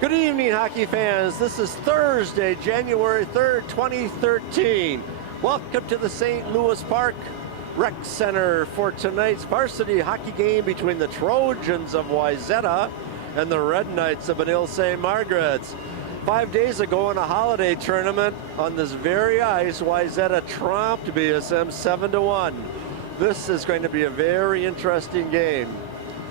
Good evening, hockey fans. This is Thursday, January 3rd, 2013. Welcome to the St. Louis Park Rec Center for tonight's varsity hockey game between the Trojans of Wayzata and the Red Knights of Benilde-St. Margaret. 5 days ago in a holiday tournament on this very ice, Wayzata tromped BSM 7-1. This is going to be a very interesting game.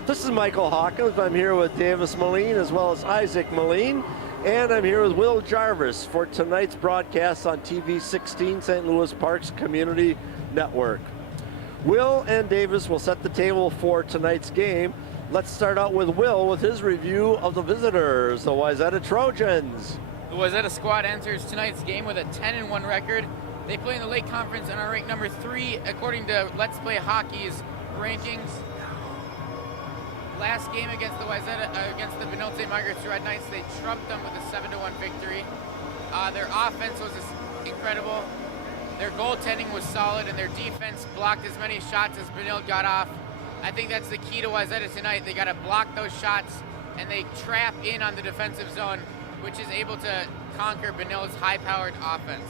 This is Michael Hawkins. I'm here with Davis Moline as well as Isaac Moline. And I'm here with Will Jarvis for tonight's broadcast on TV 16, St. Louis Parks Community Network. Will and Davis will set the table for tonight's game. Let's start out with Will with his review of the visitors, the Wayzata Trojans. The Wayzata squad enters tonight's game with a 10-1 record. They play in the Lake Conference and are ranked number 3 according to Let's Play Hockey's rankings. Last game against the the Benilde-St. Margaret's Red Knights, they trumped them with a 7-1 victory. Their offense was incredible. Their goaltending was solid, and their defense blocked as many shots as Benilde got off. I think that's the key to Wayzata tonight. They got to block those shots, and they trap in on the defensive zone, which is able to conquer Benilde's high-powered offense.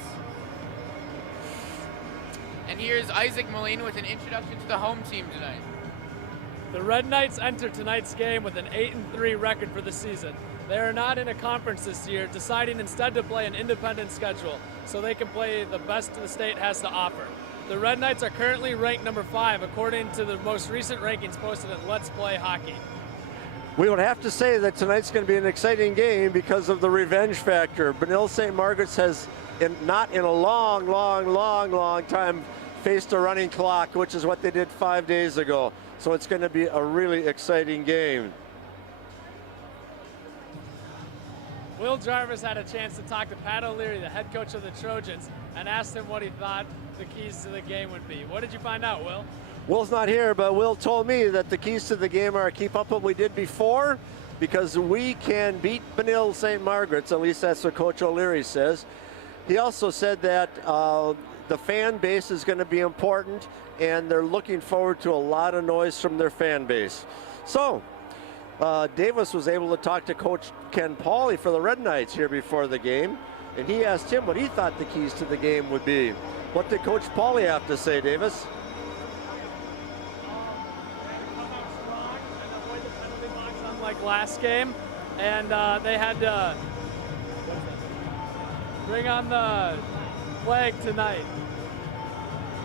And here's Isaac Moline with an introduction to the home team tonight. The Red Knights enter tonight's game with an 8-3 record for the season. They are not in a conference this year, deciding instead to play an independent schedule so they can play the best the state has to offer. The Red Knights are currently ranked number 5 according to the most recent rankings posted at Let's Play Hockey. We would have to say that tonight's going to be an exciting game because of the revenge factor. Benilde-St. Margaret's has, not in a long time, faced a running clock, which is what they did 5 days ago. So it's going to be a really exciting game. Will Jarvis had a chance to talk to Pat O'Leary, the head coach of the Trojans, and asked him what he thought the keys to the game would be. What did you find out, Will? Will's not here, but Will told me that the keys to the game are keep up what we did before, because we can beat Benilde-St. Margaret's, at least that's what Coach O'Leary says. He also said that the fan base is going to be important, and they're looking forward to a lot of noise from their fan base. So, Davis was able to talk to Coach Ken Pauley for the Red Knights here before the game, and he asked him what he thought the keys to the game would be. What did Coach Pauley have to say, Davis? Come out strong and avoid the penalty box unlike last game, and they had to bring on the flag tonight.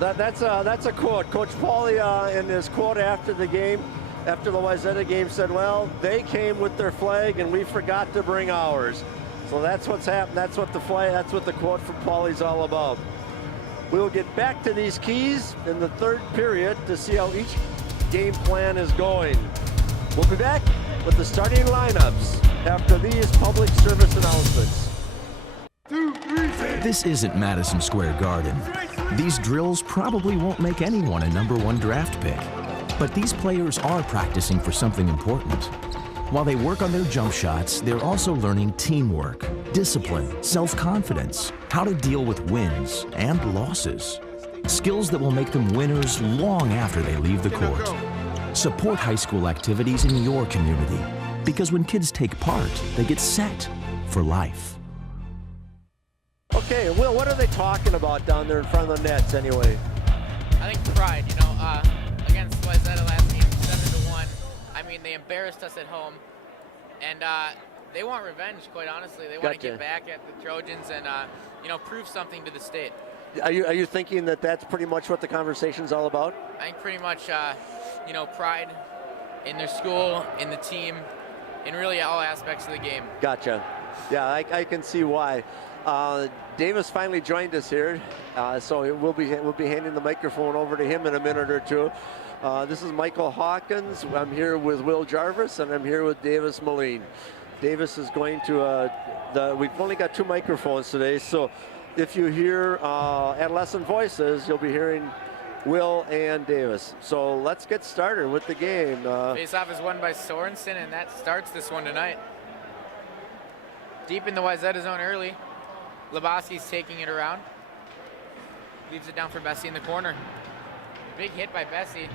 That's a quote. Coach Pauley in his quote after the game, after the Wayzata game, said, well, they came with their flag and we forgot to bring ours. So that's what's happened. That's what the quote from Pauley's all about. We'll get back to these keys in the third period to see how each game plan is going. We'll be back with the starting lineups after these public service announcements. This isn't Madison Square Garden. These drills probably won't make anyone a #1 draft pick. But these players are practicing for something important. While they work on their jump shots, they're also learning teamwork, discipline, self-confidence, how to deal with wins and losses. Skills that will make them winners long after they leave the court. Support high school activities in your community, because when kids take part, they get set for life. Okay, Will, what are they talking about down there in front of the nets anyway? I think pride, against Wayzata last game, 7-1. I mean, they embarrassed us at home, and they want revenge, quite honestly. They want to get back at the Trojans and, prove something to the state. Are you thinking that that's pretty much what the conversation's all about? I think pretty much, pride in their school, in the team, in really all aspects of the game. Gotcha. Yeah, I can see why. Davis finally joined us here, so we'll be handing the microphone over to him in a minute or two. This is Michael Hawkins. I'm here with Will Jarvis, and I'm here with Davis Moline. Davis is going to, we've only got 2 microphones today, so if you hear adolescent voices, you'll be hearing Will and Davis. So let's get started with the game. Face-off is won by Sorensen, and that starts this one tonight. Deep in the Wayzata zone early. Lebowski's taking it around. Leaves it down for Bessie in the corner. Big hit by Bessie.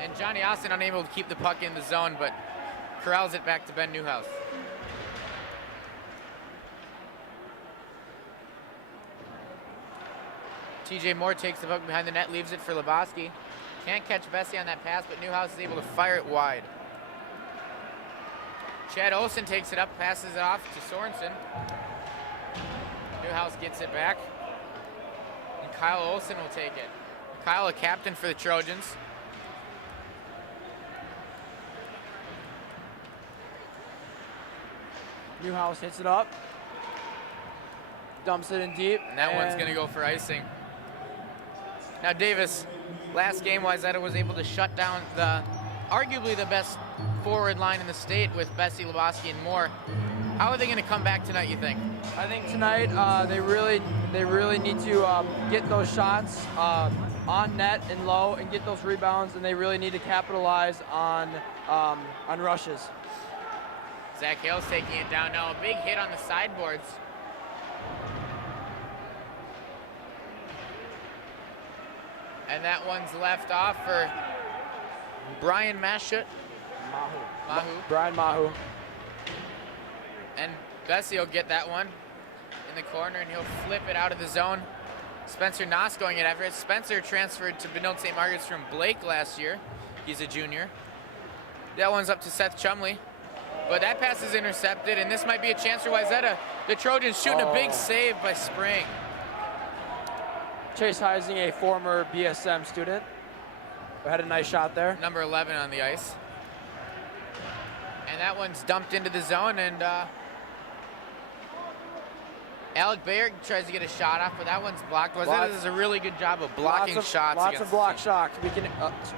And Johnny Austin unable to keep the puck in the zone, but corrals it back to Ben Newhouse. TJ Moore takes the puck behind the net, leaves it for Lebowski. Can't catch Bessie on that pass, but Newhouse is able to fire it wide. Chad Olsen takes it up, passes it off to Sorensen. Newhouse gets it back. And Kyle Olsen will take it. Kyle, a captain for the Trojans. Newhouse hits it up. Dumps it in deep. And that one's going to go for icing. Now, Davis, last game, Wayzata was able to shut down arguably the best forward line in the state with Bessie, Lebowski, and Moore. How are they going to come back tonight, you think? I think tonight they really need to get those shots on net and low and get those rebounds, and they really need to capitalize on rushes. Zach Hale's taking it down now. A big hit on the sideboards. And that one's left off for Brian Mahu. Brian Mahu. And Bessie will get that one in the corner, and he'll flip it out of the zone. Spencer Noss going at Everett. Spencer transferred to Benilde-St. Margaret's from Blake last year. He's a junior. That one's up to Seth Chumley. But that pass is intercepted, and this might be a chance for Wayzata. The Trojans shooting a big save by Spring. Chase Heising, a former BSM student, had a nice shot there. Number 11 on the ice. And that one's dumped into the zone, and Alec Baird tries to get a shot off, but that one's blocked. Wayzata does a really good job of blocking shots. Lots of block shots. We can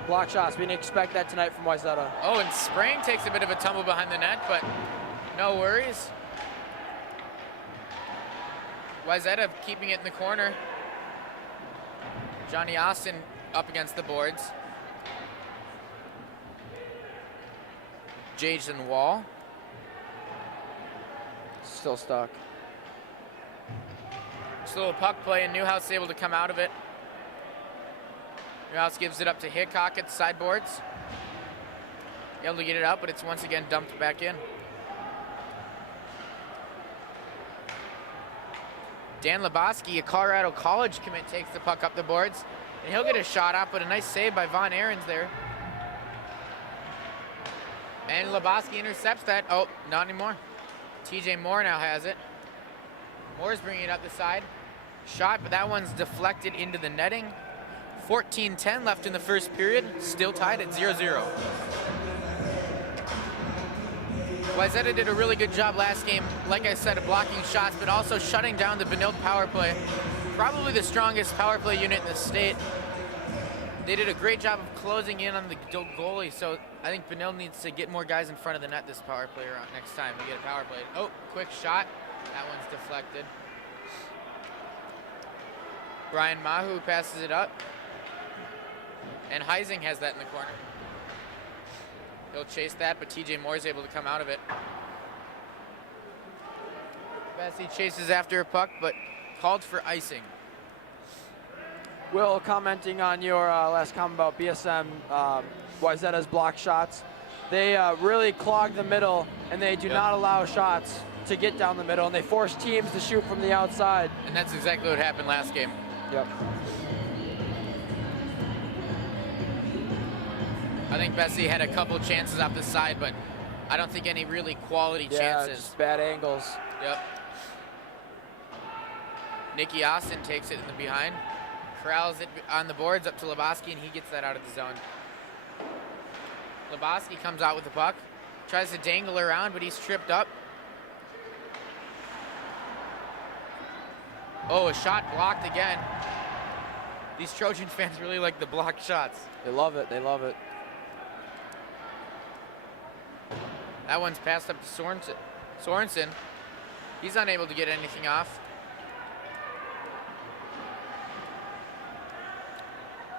block shots. We can expect that tonight from Wayzata. Oh, and Spring takes a bit of a tumble behind the net, but no worries. Wayzata keeping it in the corner. Johnny Austin up against the boards. Jason Wall. Still stuck. Just a little puck play, and Newhouse is able to come out of it. Newhouse gives it up to Hickok at the sideboards. Able to get it out, but it's once again dumped back in. Dan Lebowski, a Colorado College commit, takes the puck up the boards, and he'll get a shot off, but a nice save by Von Ahrens there. And Lebowski intercepts that. Oh, not anymore. TJ Moore now has it. Moore's bringing it up the side. Shot, but that one's deflected into the netting. 14-10 left in the first period. Still tied at 0-0. Wayzata did a really good job last game, like I said, of blocking shots, but also shutting down the Benilde power play. Probably the strongest power play unit in the state. They did a great job of closing in on the goalie, so I think Benilde needs to get more guys in front of the net this power play around next time we get a power play. Oh, quick shot. That one's deflected. Brian Mahu passes it up. And Heising has that in the corner. He'll chase that, but TJ Moore's able to come out of it. Bessie chases after a puck, but called for icing. Will, commenting on your last comment about BSM, Wayzata's block shots, they really clog the middle, and they do not allow shots to get down the middle, and they force teams to shoot from the outside. And that's exactly what happened last game. Yep. I think Bessie had a couple chances off the side, but I don't think any really quality Yeah, chances. just bad angles. Yep. Nicky Austin takes it in the behind. Corrals it on the boards up to Lebowski, and he gets that out of the zone. Lebowski comes out with the puck. Tries to dangle around, but he's tripped up. Oh, a shot blocked again. These Trojan fans really like the blocked shots. They love it. They love it. That one's passed up to Sorensen. He's unable to get anything off.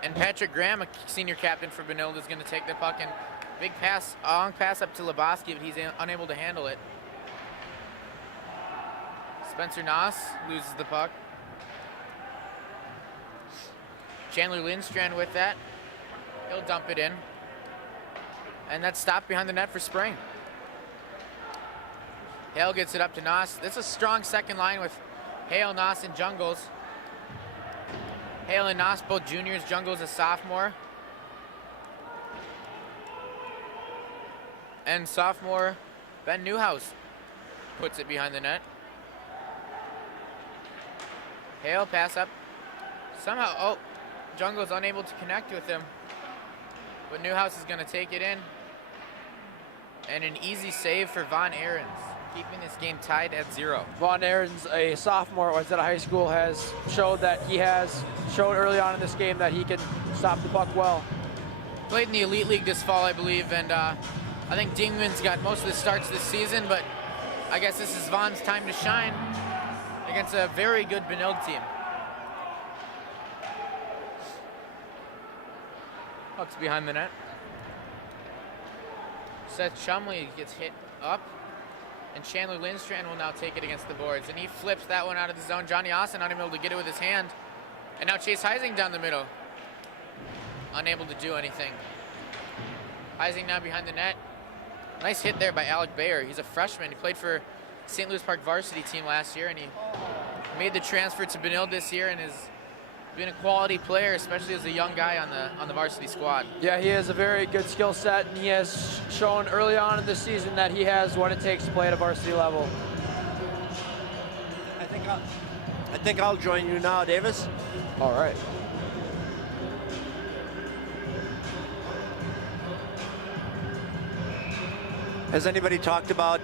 And Patrick Graham, a senior captain for Benilde, is going to take the puck, and big pass, long pass up to Lebowski, but he's unable to handle it. Spencer Noss loses the puck. Chandler Lindstrand with that. He'll dump it in. And that's stopped behind the net for Spring. Hale gets it up to Noss. This is a strong second line with Hale, Noss, and Jungles. Hale and Noss, both juniors. Jungle's a sophomore. And sophomore Ben Newhouse puts it behind the net. Hale, pass up. Somehow, oh, Jungle's unable to connect with him. But Newhouse is going to take it in. And an easy save for Von Ahrens, keeping this game tied at 0. Von Ahrens, a sophomore at Wayzata High School, has showed early on in this game that he can stop the puck well. Played in the Elite League this fall, I believe, and I think Dingman's got most of the starts this season, but I guess this is Von's time to shine against a very good Benilde team. Puck's behind the net. Seth Chumley gets hit up, and Chandler Lindstrand will now take it against the boards, and he flips that one out of the zone. Johnny Austin unable to get it with his hand, and now Chase Heising down the middle, unable to do anything. Heising now behind the net. Nice hit there by Alec Bayer. He's a freshman. He played for St. Louis Park varsity team last year, and he made the transfer to Benilde this year and has been a quality player, especially as a young guy on the varsity squad. Yeah, he has a very good skill set, and he has shown early on in the season that he has what it takes to play at a varsity level. I think I'll join you now, Davis. All right. Has anybody talked about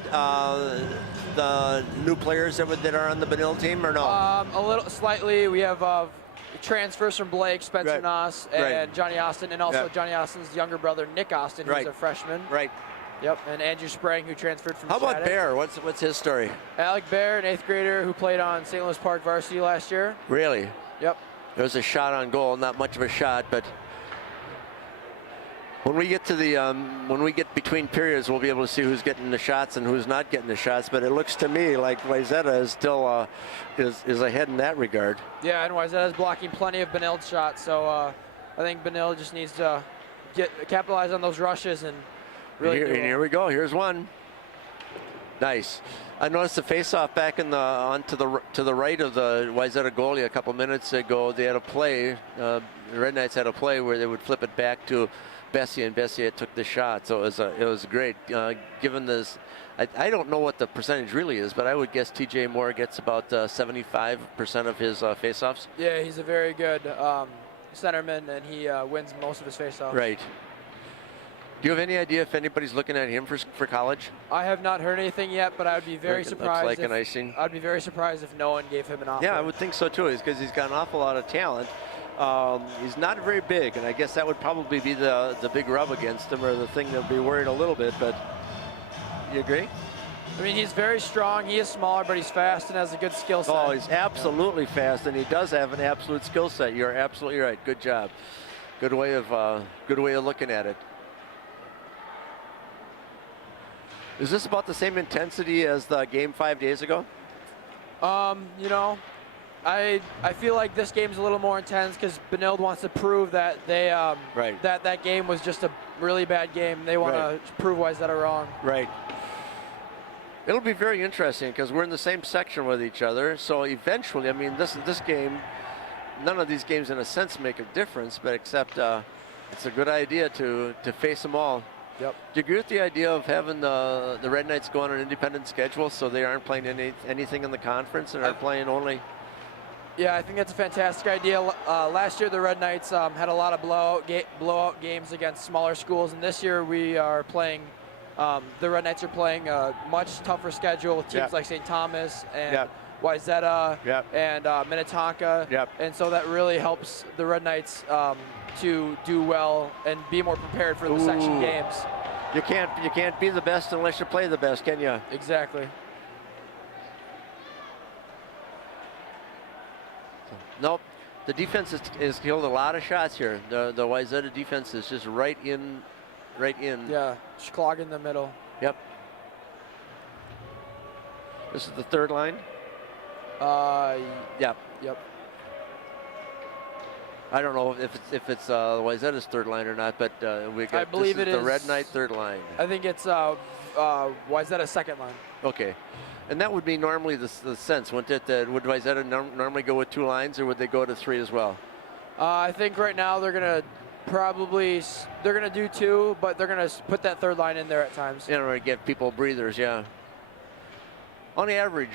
the new players that are on the Benilde team, or no? A little, slightly. We have transfers from Blake, Spencer Noss, and Johnny Austin, and also Johnny Austin's younger brother, Nick Austin, who's a freshman. Right. Yep, and Andrew Sprang, who transferred from How about Shattuck. Bear? What's his story? Alec Baer, an 8th grader who played on St. Louis Park varsity last year. Really? Yep. There was a shot on goal, not much of a shot, but when we get to the when we get between periods, we'll be able to see who's getting the shots and who's not getting the shots. But it looks to me like Wayzata is still is ahead in that regard. Yeah, and Wayzata is blocking plenty of Benilde shots, so I think Benilde just needs to capitalize on those rushes and really. Here we go. Here's one. Nice. I noticed the face-off back in to the right of the Wayzata goalie a couple minutes ago. They had a play. The Red Knights had a play where they would flip it back to Bessier, and Bessier took the shot. So it was great. Given this, I don't know what the percentage really is, but I would guess TJ Moore gets about 75% of his face-offs. Yeah, he's a very good centerman, and he wins most of his face-offs. Right. Do you have any idea if anybody's looking at him for college? I have not heard anything yet, but I would be very surprised. Like an icing. I'd be very surprised if no one gave him an offer. Yeah, I would think so too. Because he's got an awful lot of talent. He's not very big, and I guess that would probably be the big rub against him, or the thing that would be worried a little bit. But you agree? I mean, he's very strong. He is smaller, but he's fast and has a good skill set. Oh, he's absolutely fast, and he does have an absolute skill set. You're absolutely right. Good job. Good way of looking at it. Is this about the same intensity as the game 5 days ago? You know, I feel like this game's a little more intense because Benilde wants to prove that they that game was just a really bad game. They want to prove Wayzata wrong. Right. It'll be very interesting because we're in the same section with each other. So eventually, I mean, this game, none of these games in a sense make a difference, but except it's a good idea to face them all. Yep. Do you agree with the idea of having the Red Knights go on an independent schedule so they aren't playing anything in the conference and are playing only? Yeah, I think that's a fantastic idea. Last year, the Red Knights had a lot of blowout games against smaller schools, and this year we are playing. The Red Knights are playing a much tougher schedule with teams like St. Thomas and Wayzata and Minnetonka, and so that really helps the Red Knights to do well and be more prepared for the section games. You can't be the best unless you play the best, can you? Exactly. Nope. The defense has killed a lot of shots here. The Wayzata defense is just right in. Yeah, just clogging the middle. Yep. This is the third line? Yep. I don't know if it's Wayzata's third line or not, but I believe it is the Red Knight third line. I think it's Wayzata's second line. Okay. And that would be normally the sense, wouldn't it? Would Wayzata normally go with 2 lines, or would they go to 3 as well? I think right now they're gonna do 2, but they're gonna put that third line in there at times. In order to give people breathers, yeah. On average,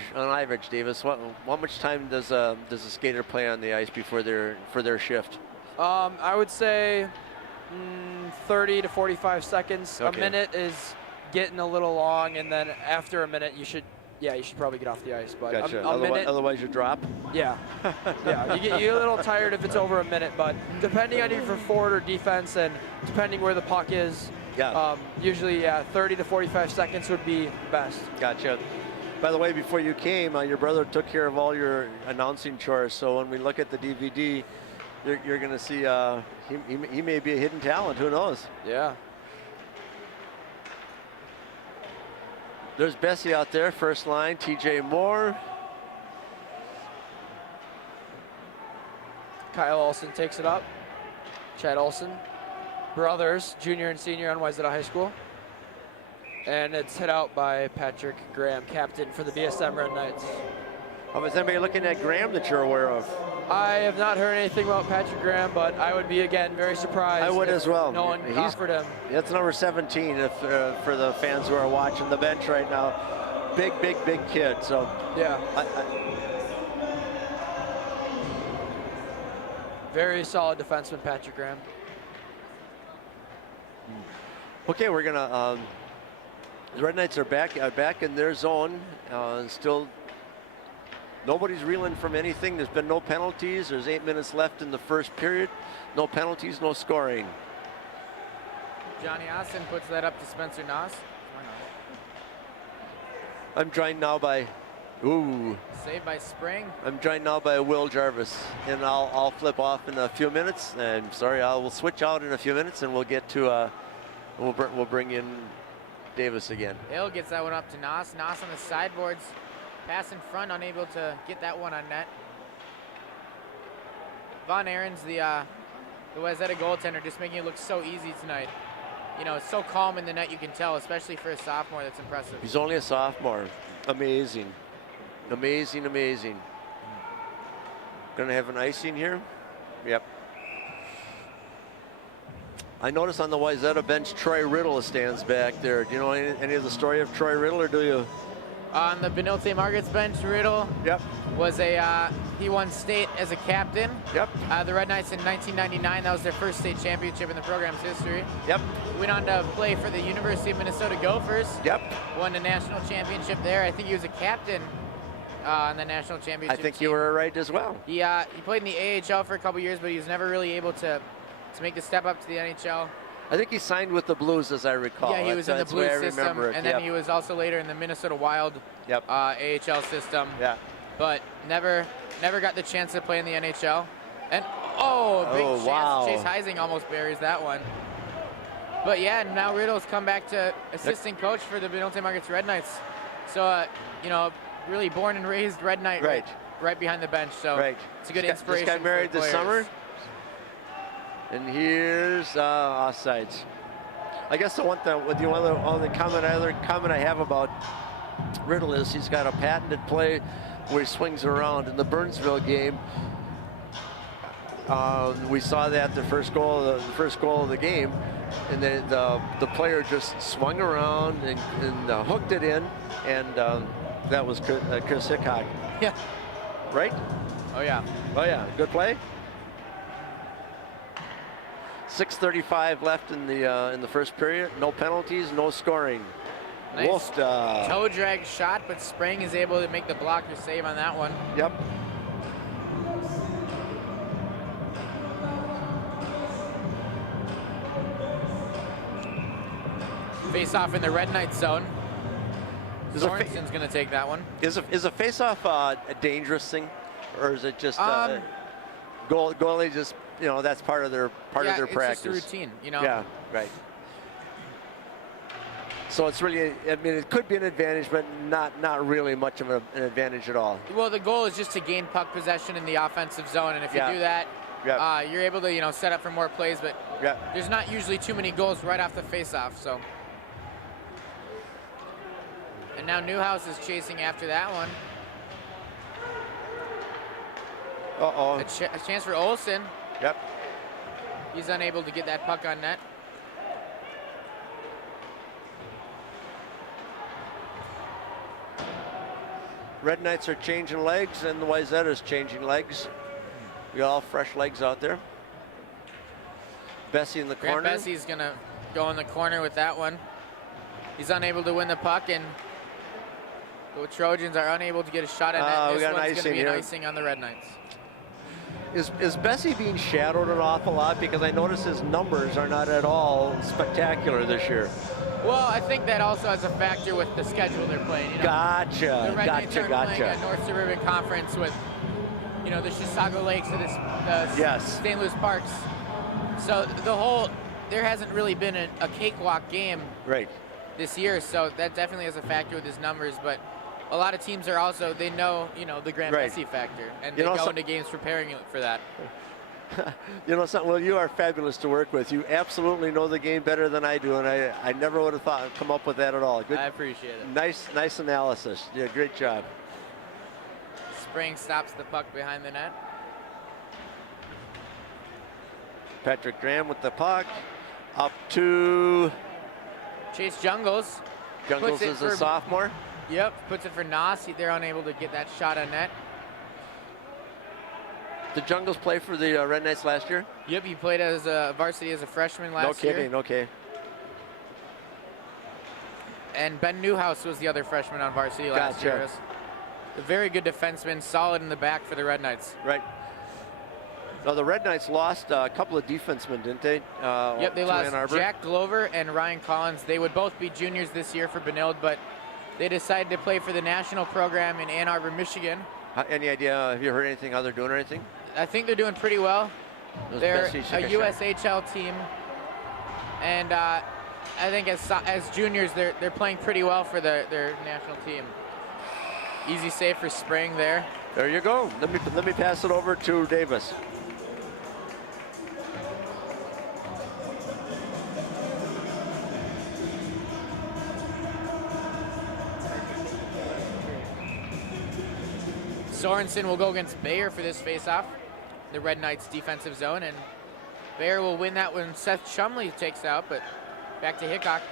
Davis, what much time does a skater play on the ice before their shift? I would say 30 to 45 seconds. Okay. A minute is getting a little long, and then after a minute, you should probably get off the ice. But Gotcha. a minute, Otherwise you drop? yeah, yeah. You get a little tired if it's over a minute, but depending on if you're forward or defense, and depending where the puck is, Yeah. usually 30 to 45 seconds would be best. Gotcha. By the way, before you came, your brother took care of all your announcing chores. So when we look at the DVD, you're going to see he may be a hidden talent. Who knows? Yeah. There's Bessie out there, first line. TJ Moore. Kyle Olsen takes it up. Chad Olsen. Brothers, junior and senior on Wayzata High School. And it's hit out by Patrick Graham, captain for the BSM Red Knights. Is anybody looking at Graham that you're aware of? I have not heard anything about Patrick Graham, but I would be, again, very surprised. I would as well. No one offered him. That's number 17 for the fans who are watching the bench right now. Big kid. So Yeah. Very solid defenseman, Patrick Graham. Okay, we're gonna. The Red Knights are back in their zone. Still, nobody's reeling from anything. There's been no penalties. There's 8 minutes left in the first period. No penalties, no scoring. Johnny Austin puts that up to Spencer Noss. I'm joined now by, Saved by Spring. I'm joined now by Will Jarvis, and I'll flip off in a few minutes. I'm sorry, we'll switch out in a few minutes, and we'll get to we'll bring in Davis again. Hill gets that one up to Noss. Noss on the sideboards. Pass in front, unable to get that one on net. Von Aaron's the Wayzata goaltender, just making it look so easy tonight. You know, it's so calm in the net, you can tell, especially for a sophomore. That's impressive. He's only a sophomore. Amazing. Amazing. Gonna have an icing here. Yep. I noticed on the Wayzata bench, Troy Riddle stands back there. Do you know any of the story of Troy Riddle, or do you? On the Benilde-St. Margaret's bench, Riddle Yep. was he won state as a captain. Yep. The Red Knights in 1999, that was their first state championship in the program's history. Yep. Went on to play for the University of Minnesota Gophers. Yep. Won the national championship there. I think he was a captain on the national championship I think team. you were right as well. He played in the AHL for a couple years, but he was never really able to make the step up to the NHL. I think he signed with the Blues, as I recall. Yeah, he was in the That's way I Blues system, remember it. and then Yep. he was also later in the Minnesota Wild Yep. AHL system. Yeah. But never got the chance to play in the NHL. And big chance. Wow. Chase Heising almost buries that one. But yeah, now Riddle's come back to assistant coach for the Benilde-St. Margaret's Red Knights. So really born and raised Red Knight, right behind the bench. So Right. it's a good This inspiration. guy married for the this players. summer. And here's offsides. I guess the other comment I have about Riddle is he's got a patented play where he swings around. In the Burnsville game, we saw that the first goal of the game, and the player just swung around and hooked it in, and that was Chris Hickok. Yeah. Right? Oh yeah. Oh yeah, good play. 6:35 left in the first period. No penalties, no scoring. Nice Wolf. toe drag shot, but Spring is able to make the blocker save on that one. Yep. Face off in the Red Knight zone. Is a Sorensen's going to take that one. Is a face-off a dangerous thing, or is it just goalie just that's part of their practice? It's just a routine, Yeah, right. So it's really, I mean, it could be an advantage, but not really much of an advantage at all. Well, the goal is just to gain puck possession in the offensive zone, and if you do that, you're able to set up for more plays. But there's not usually too many goals right off the face-off. So, and now Newhouse is chasing after that one. Uh-oh. A chance for Olsen. Yep. He's unable to get that puck on net. Red Knights are changing legs, and the Wayzata's changing legs. We got all fresh legs out there. Bessie in the Grant corner. Bessie's gonna go in the corner with that one. He's unable to win the puck, and the Trojans are unable to get a shot at net. We This got an one's gonna icing be an here. icing on the Red Knights. Is Bessie being shadowed an awful lot? Because I notice his numbers are not at all spectacular this year. Well, I think that also has a factor with the schedule they're playing. You know, Gotcha, the Red Knights gotcha, aren't playing a gotcha. North Suburban Conference with, you know, the Chisago Lakes or the Yes. St. Louis Parks. So there hasn't really been a cakewalk game Right. this year, so that definitely has a factor with his numbers. But a lot of teams are also, they know, you know, the Grant Right. Bessie factor, and You they know, go so- into games preparing for that. You know something, well, you are fabulous to work with. You absolutely know the game better than I do, and I never would have thought I'd come up with that at all. Good, I appreciate it. nice analysis. Yeah, great job. Spring stops the puck behind the net. Patrick Graham with the puck. Up to Chase Jungles. Jungles Puts it is a for- sophomore. Yep, puts it for Nos. They're unable to get that shot on net. Did Jungles play for the Red Knights last year? Yep, he played as a varsity as a freshman No last year. kidding, okay. And Ben Newhouse was the other freshman on varsity last Gotcha. year. A very good defenseman, solid in the back for the Red Knights. Right. Now, the Red Knights lost a couple of defensemen, didn't they? Yep, they to lost Ann Arbor. Jack Glover and Ryan Collins. They would both be juniors this year for Benilde, but they decided to play for the national program in Ann Arbor, Michigan. Any idea, have you heard anything, how they're doing or anything? I think they're doing pretty well. Those They're Bessie a took shot. USHL team, and I think as juniors they're playing pretty well for their national team. Easy save for Spring there. There you go. Let me pass it over to Davis. Sorensen will go against Bayer for this faceoff, the Red Knights defensive zone, and Bayer will win that when Seth Chumley takes out, but back to Hickok.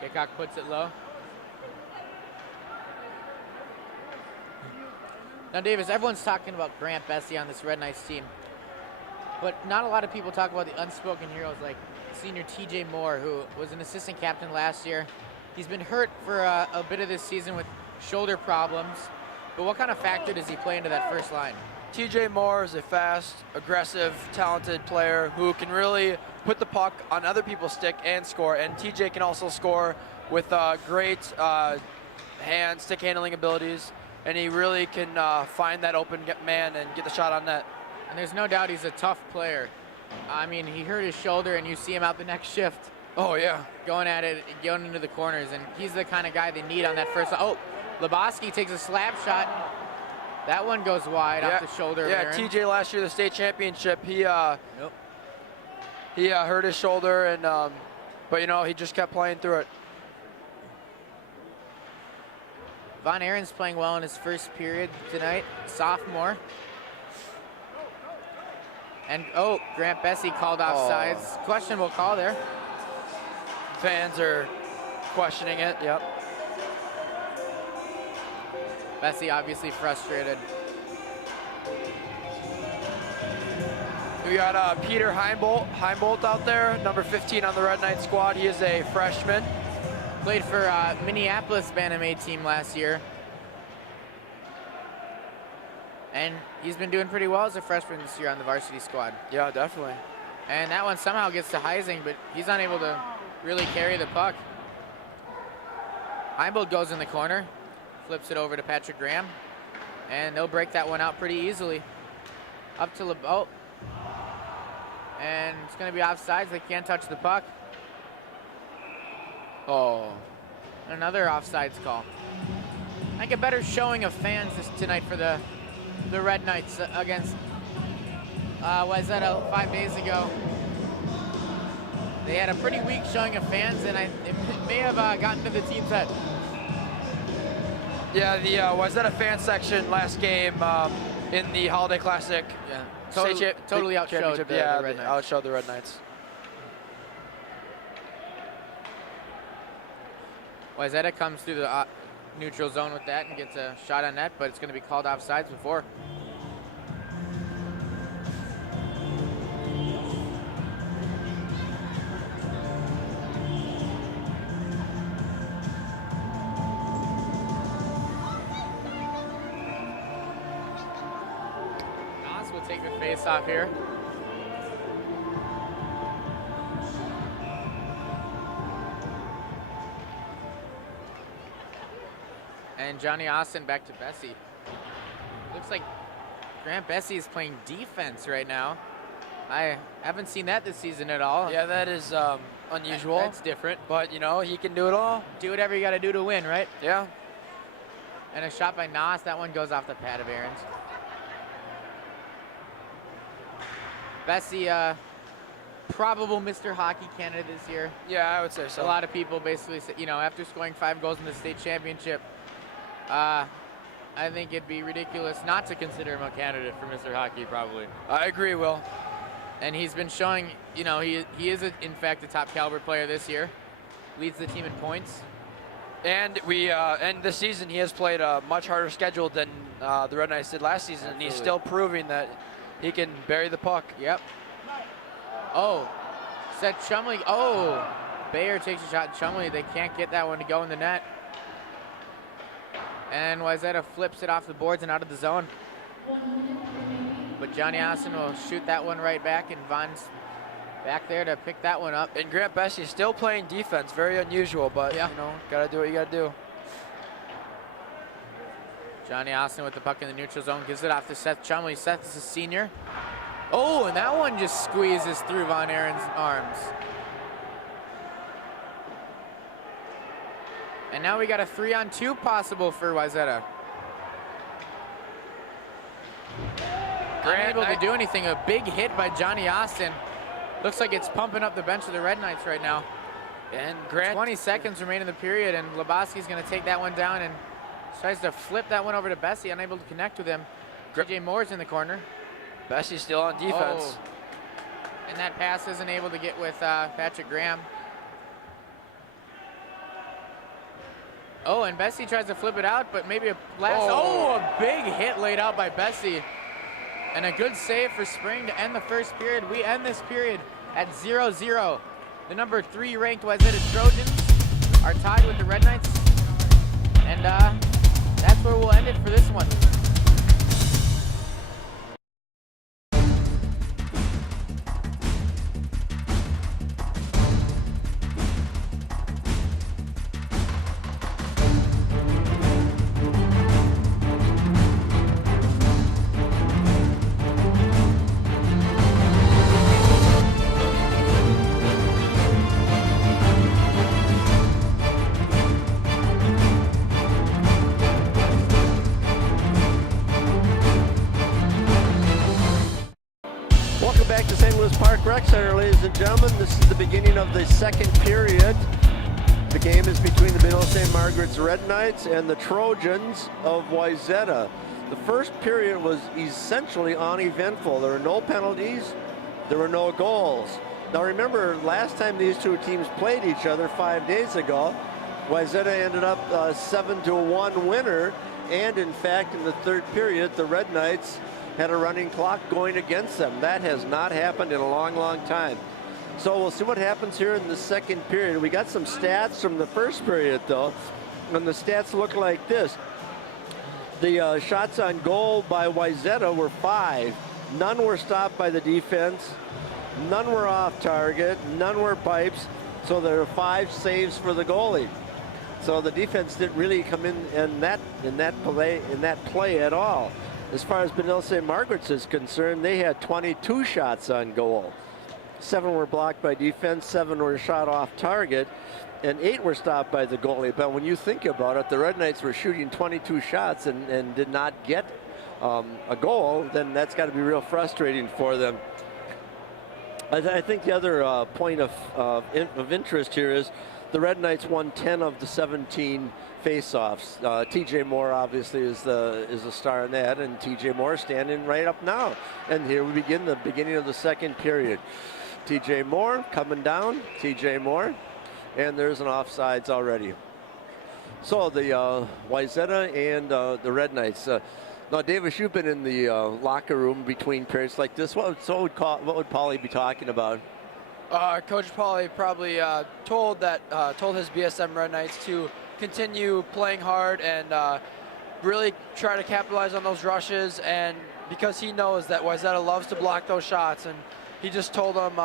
Hickok puts it low. Now, Davis, everyone's talking about Grant Bessie on this Red Knights team, but not a lot of people talk about the unspoken heroes like senior TJ Moore, who was an assistant captain last year. He's been hurt for a bit of this season with shoulder problems, but what kind of factor does he play into that first line? TJ Moore is a fast, aggressive, talented player who can really put the puck on other people's stick and score. And TJ can also score with great stick handling abilities. And he really can find that open man and get the shot on net. And there's no doubt he's a tough player. I mean, he hurt his shoulder, and you see him out the next shift. Oh, yeah. Going at it, going into the corners, and he's the kind of guy they need on that first. Oh, Lebowski takes a slap shot. That one goes wide off the shoulder. Yeah, of Aaron. TJ last year, the state championship, he Nope. hurt his shoulder, and but you know he just kept playing through it. Von Aaron's playing well in his first period tonight, sophomore. And oh, Grant Bessie called offsides. Questionable call there. Fans are questioning it. Yep. Bessie obviously frustrated. We got Peter Heimbolt out there, number 15 on the Red Knight squad. He is a freshman. Played for Minneapolis Bantam A team last year. And he's been doing pretty well as a freshman this year on the varsity squad. Yeah, definitely. And that one somehow gets to Heising, but he's unable to really carry the puck. Heimbold goes in the corner, flips it over to Patrick Graham, and they'll break that one out pretty easily. Up to LeBeau. And it's going to be offsides. They can't touch the puck. Oh, another offsides call. I think a better showing of fans tonight for the Red Knights against Wayzata 5 days ago. They had a pretty weak showing of fans, and it may have gotten to the team's head. Yeah, the Wayzata fan section last game in the Holiday Classic. Yeah, Totally outshowed the Red Knights. Outshowed the Red Knights. Wayzata comes through the neutral zone with that and gets a shot on net, but it's going to be called offsides before. Nas will take the face off here. And Johnny Austin back to Bessie. Looks like Grant Bessie is playing defense right now. I haven't seen that this season at all. Yeah, that is unusual. That's different. But, you know, he can do it all. Do whatever you got to do to win, right? Yeah. And a shot by Nas. That one goes off the pad of Aaron's. Bessie, probable Mr. Hockey candidate this year. Yeah, I would say so. A lot of people basically say, you know, after scoring 5 goals in the state championship, I think it'd be ridiculous not to consider him a candidate for Mr. Hockey, probably. I agree, Will. And he's been showing, you know, he is, in fact, a top caliber player this year. Leads the team in points. And and this season he has played a much harder schedule than the Red Knights did last season. Absolutely. And he's still proving that he can bury the puck. Yep. Oh, said Chumley. Oh, Bayer takes a shot at Chumley. They can't get that one to go in the net. And Wayzata flips it off the boards and out of the zone. But Johnny Austin will shoot that one right back, and Vaughn's back there to pick that one up. And Grant Bessie still playing defense, very unusual, but yeah, you know, gotta do what you gotta do. Johnny Austin with the puck in the neutral zone, gives it off to Seth Chumley. Seth is a senior. Oh, and that one just squeezes through Von Aaron's arms. And now we got a 3-on-2 possible for Wayzata. Unable to do anything. A big hit by Johnny Austin. Looks like it's pumping up the bench of the Red Knights right now. And Grant, 20 seconds remain in the period, and Lebowski's going to take that one down and tries to flip that one over to Bessie, unable to connect with him. J.J. Moore's in the corner. Bessie's still on defense. Oh. And that pass isn't able to get with Patrick Graham. Oh, and Bessie tries to flip it out, but maybe a last. Oh, a big hit laid out by Bessie. And a good save for Spring to end the first period. We end this period at 0-0. The number 3 ranked Wayzata Trojans are tied with the Red Knights. And that's where we'll end it for this one. Welcome back to St. Louis Park Rec Center, ladies and gentlemen. This is the beginning of the second period. The game is between the Benilde-St. Margaret's Red Knights and the Trojans of Wayzata. The first period was essentially uneventful. There were no penalties, there were no goals. Now remember, last time these two teams played each other 5 days ago, Wayzata ended up 7-1 winner, and in fact in the third period the Red Knights had a running clock going against them. That has not happened in a long, long time. So we'll see what happens here in the second period. We got some stats from the first period though, and the stats look like this. The shots on goal by Wayzata were 5. None were stopped by the defense. None were off target. None were pipes. So there are 5 saves for the goalie. So the defense didn't really come in that play at all. As far as Benilde-St. Margaret's is concerned, they had 22 shots on goal. 7 were blocked by defense, 7 were shot off target, and 8 were stopped by the goalie. But when you think about it, the Red Knights were shooting 22 shots and did not get a goal, then that's got to be real frustrating for them. I think the other point of interest here is the Red Knights won 10 of the 17 face-offs. TJ Moore obviously is the star in that, and TJ Moore standing right up now. And here we begin the beginning of the second period. TJ Moore coming down, TJ Moore, and there's an offsides already. So the Wayzata and the Red Knights. Now, Davis, you've been in the locker room between periods like this. What would Paulie be talking about? Coach Paulie probably told his BSM Red Knights to continue playing hard and really try to capitalize on those rushes, and because he knows that Wayzata loves to block those shots, and he just told them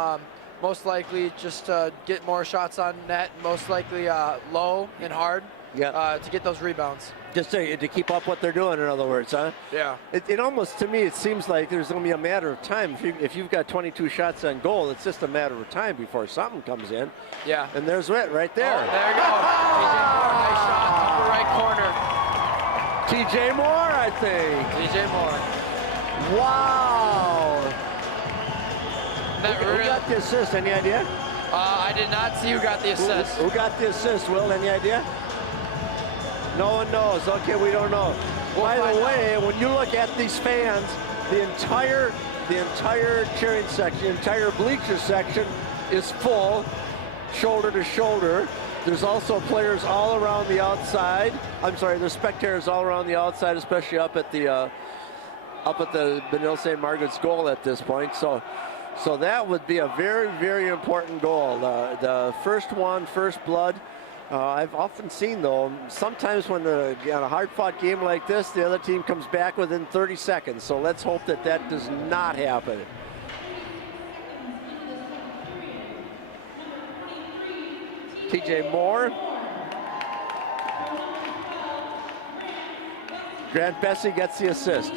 most likely just get more shots on net, most likely low and hard, to get those rebounds. Just to keep up what they're doing, in other words, huh? Yeah. It almost, to me, it seems like there's going to be a matter of time. If you've got 22 shots on goal, it's just a matter of time before something comes in. Yeah. And there's it right there. Oh, there you go. TJ Moore, nice shot, upper right corner. TJ Moore, I think. TJ Moore. Wow. That Who got the assist? Any idea? I did not see who got the assist. Who got the assist, Will? Any idea? No one knows. Okay, we don't know. By the way, when you look at these fans, the entire cheering section, the entire bleacher section is full, shoulder to shoulder. There's also players all around the outside. I'm sorry, there's spectators all around the outside, especially up at the Benilde-St. Margaret's goal at this point. So that would be a very, very important goal. The first one, first blood. I've often seen, though, sometimes when on a hard-fought game like this, the other team comes back within 30 seconds. So let's hope that does not happen. TJ Moore. Grant Bessie gets the assist.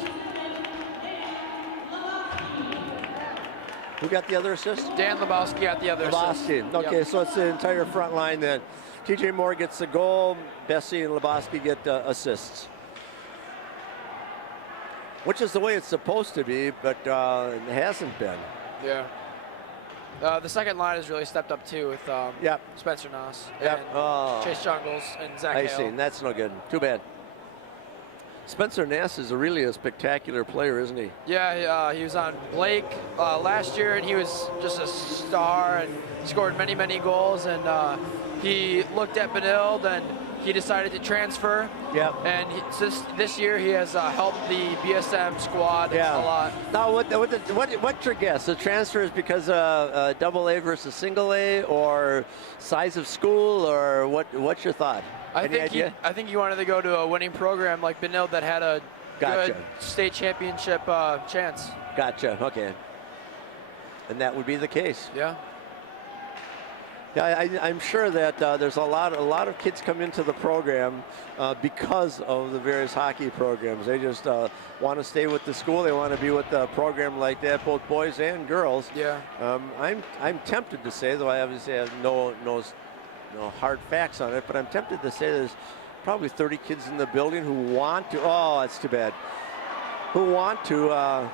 Who got the other assist? Dan Lebowski got the other assist. Okay, yep. so it's the entire front line then. TJ Moore gets the goal. Bessie and Lebowski get assists. Which is the way it's supposed to be, but it hasn't been. Yeah. The second line has really stepped up too with Spencer Noss and Chase Jungles and Zach Hale. I see, and that's no good. Too bad. Spencer Nass is really a spectacular player, isn't he? Yeah, he was on Blake last year, and he was just a star and scored many, many goals. And he looked at Benilde, and he decided to transfer. Yep. And this year, he has helped the BSM squad a lot. Now, what's your guess? The transfer is because double A versus single A, or size of school, or what's your thought? I think he wanted to go to a winning program like Benilde that had a good state championship chance. Gotcha. Okay. And that would be the case. Yeah. Yeah, I'm sure that there's a lot of kids come into the program because of the various hockey programs. They just want to stay with the school. They want to be with a program like that, both boys and girls. Yeah. I'm tempted to say, though I obviously have no hard facts on it, but I'm tempted to say there's probably 30 kids in the building who want to. Oh, that's too bad. Who want to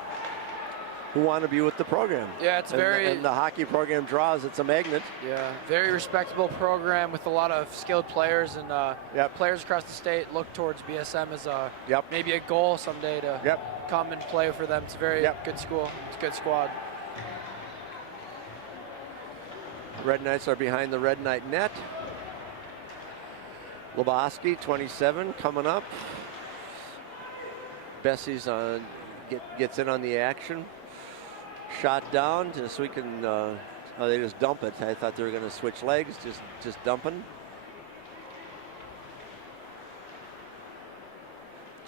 be with the program. Yeah, it's and the hockey program draws. It's a magnet. Yeah, very respectable program with a lot of skilled players, and players across the state look towards BSM as maybe a goal someday to come and play for them. It's a very good school. It's a good squad. Red Knights are behind the Red Knight net. Lebowski, 27, coming up. Bessie's gets in on the action. Shot down, just we can. They just dump it. I thought they were going to switch legs. Just dumping.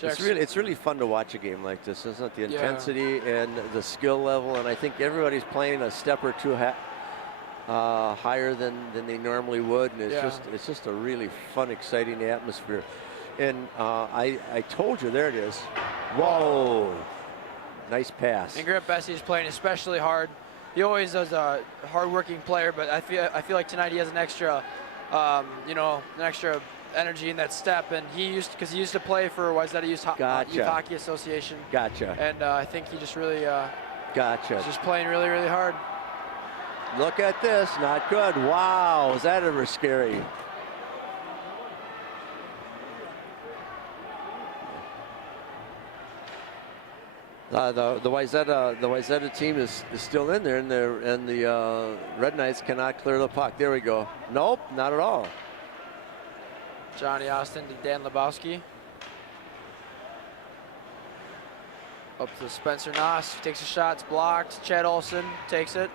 It's really fun to watch a game like this, isn't it? The intensity and the skill level, and I think everybody's playing a step or two higher than they normally would, and it's just a really fun, exciting atmosphere. And I told you, there it is. Whoa, nice pass. And Grant Bessie is playing especially hard. He always is a hard-working player, but I feel like tonight he has an extra, an extra energy in that step, and he used to play for Wayzata Youth Hockey Association. Gotcha. And I think he just really is just playing really, really hard. Look at this, not good. Wow, is that ever scary? The Wayzata team is still in there, and the Red Knights cannot clear the puck. There we go. Nope, not at all. Johnny Austin to Dan Lebowski. Up to Spencer Noss, takes a shot, it's blocked. Chad Olson takes it,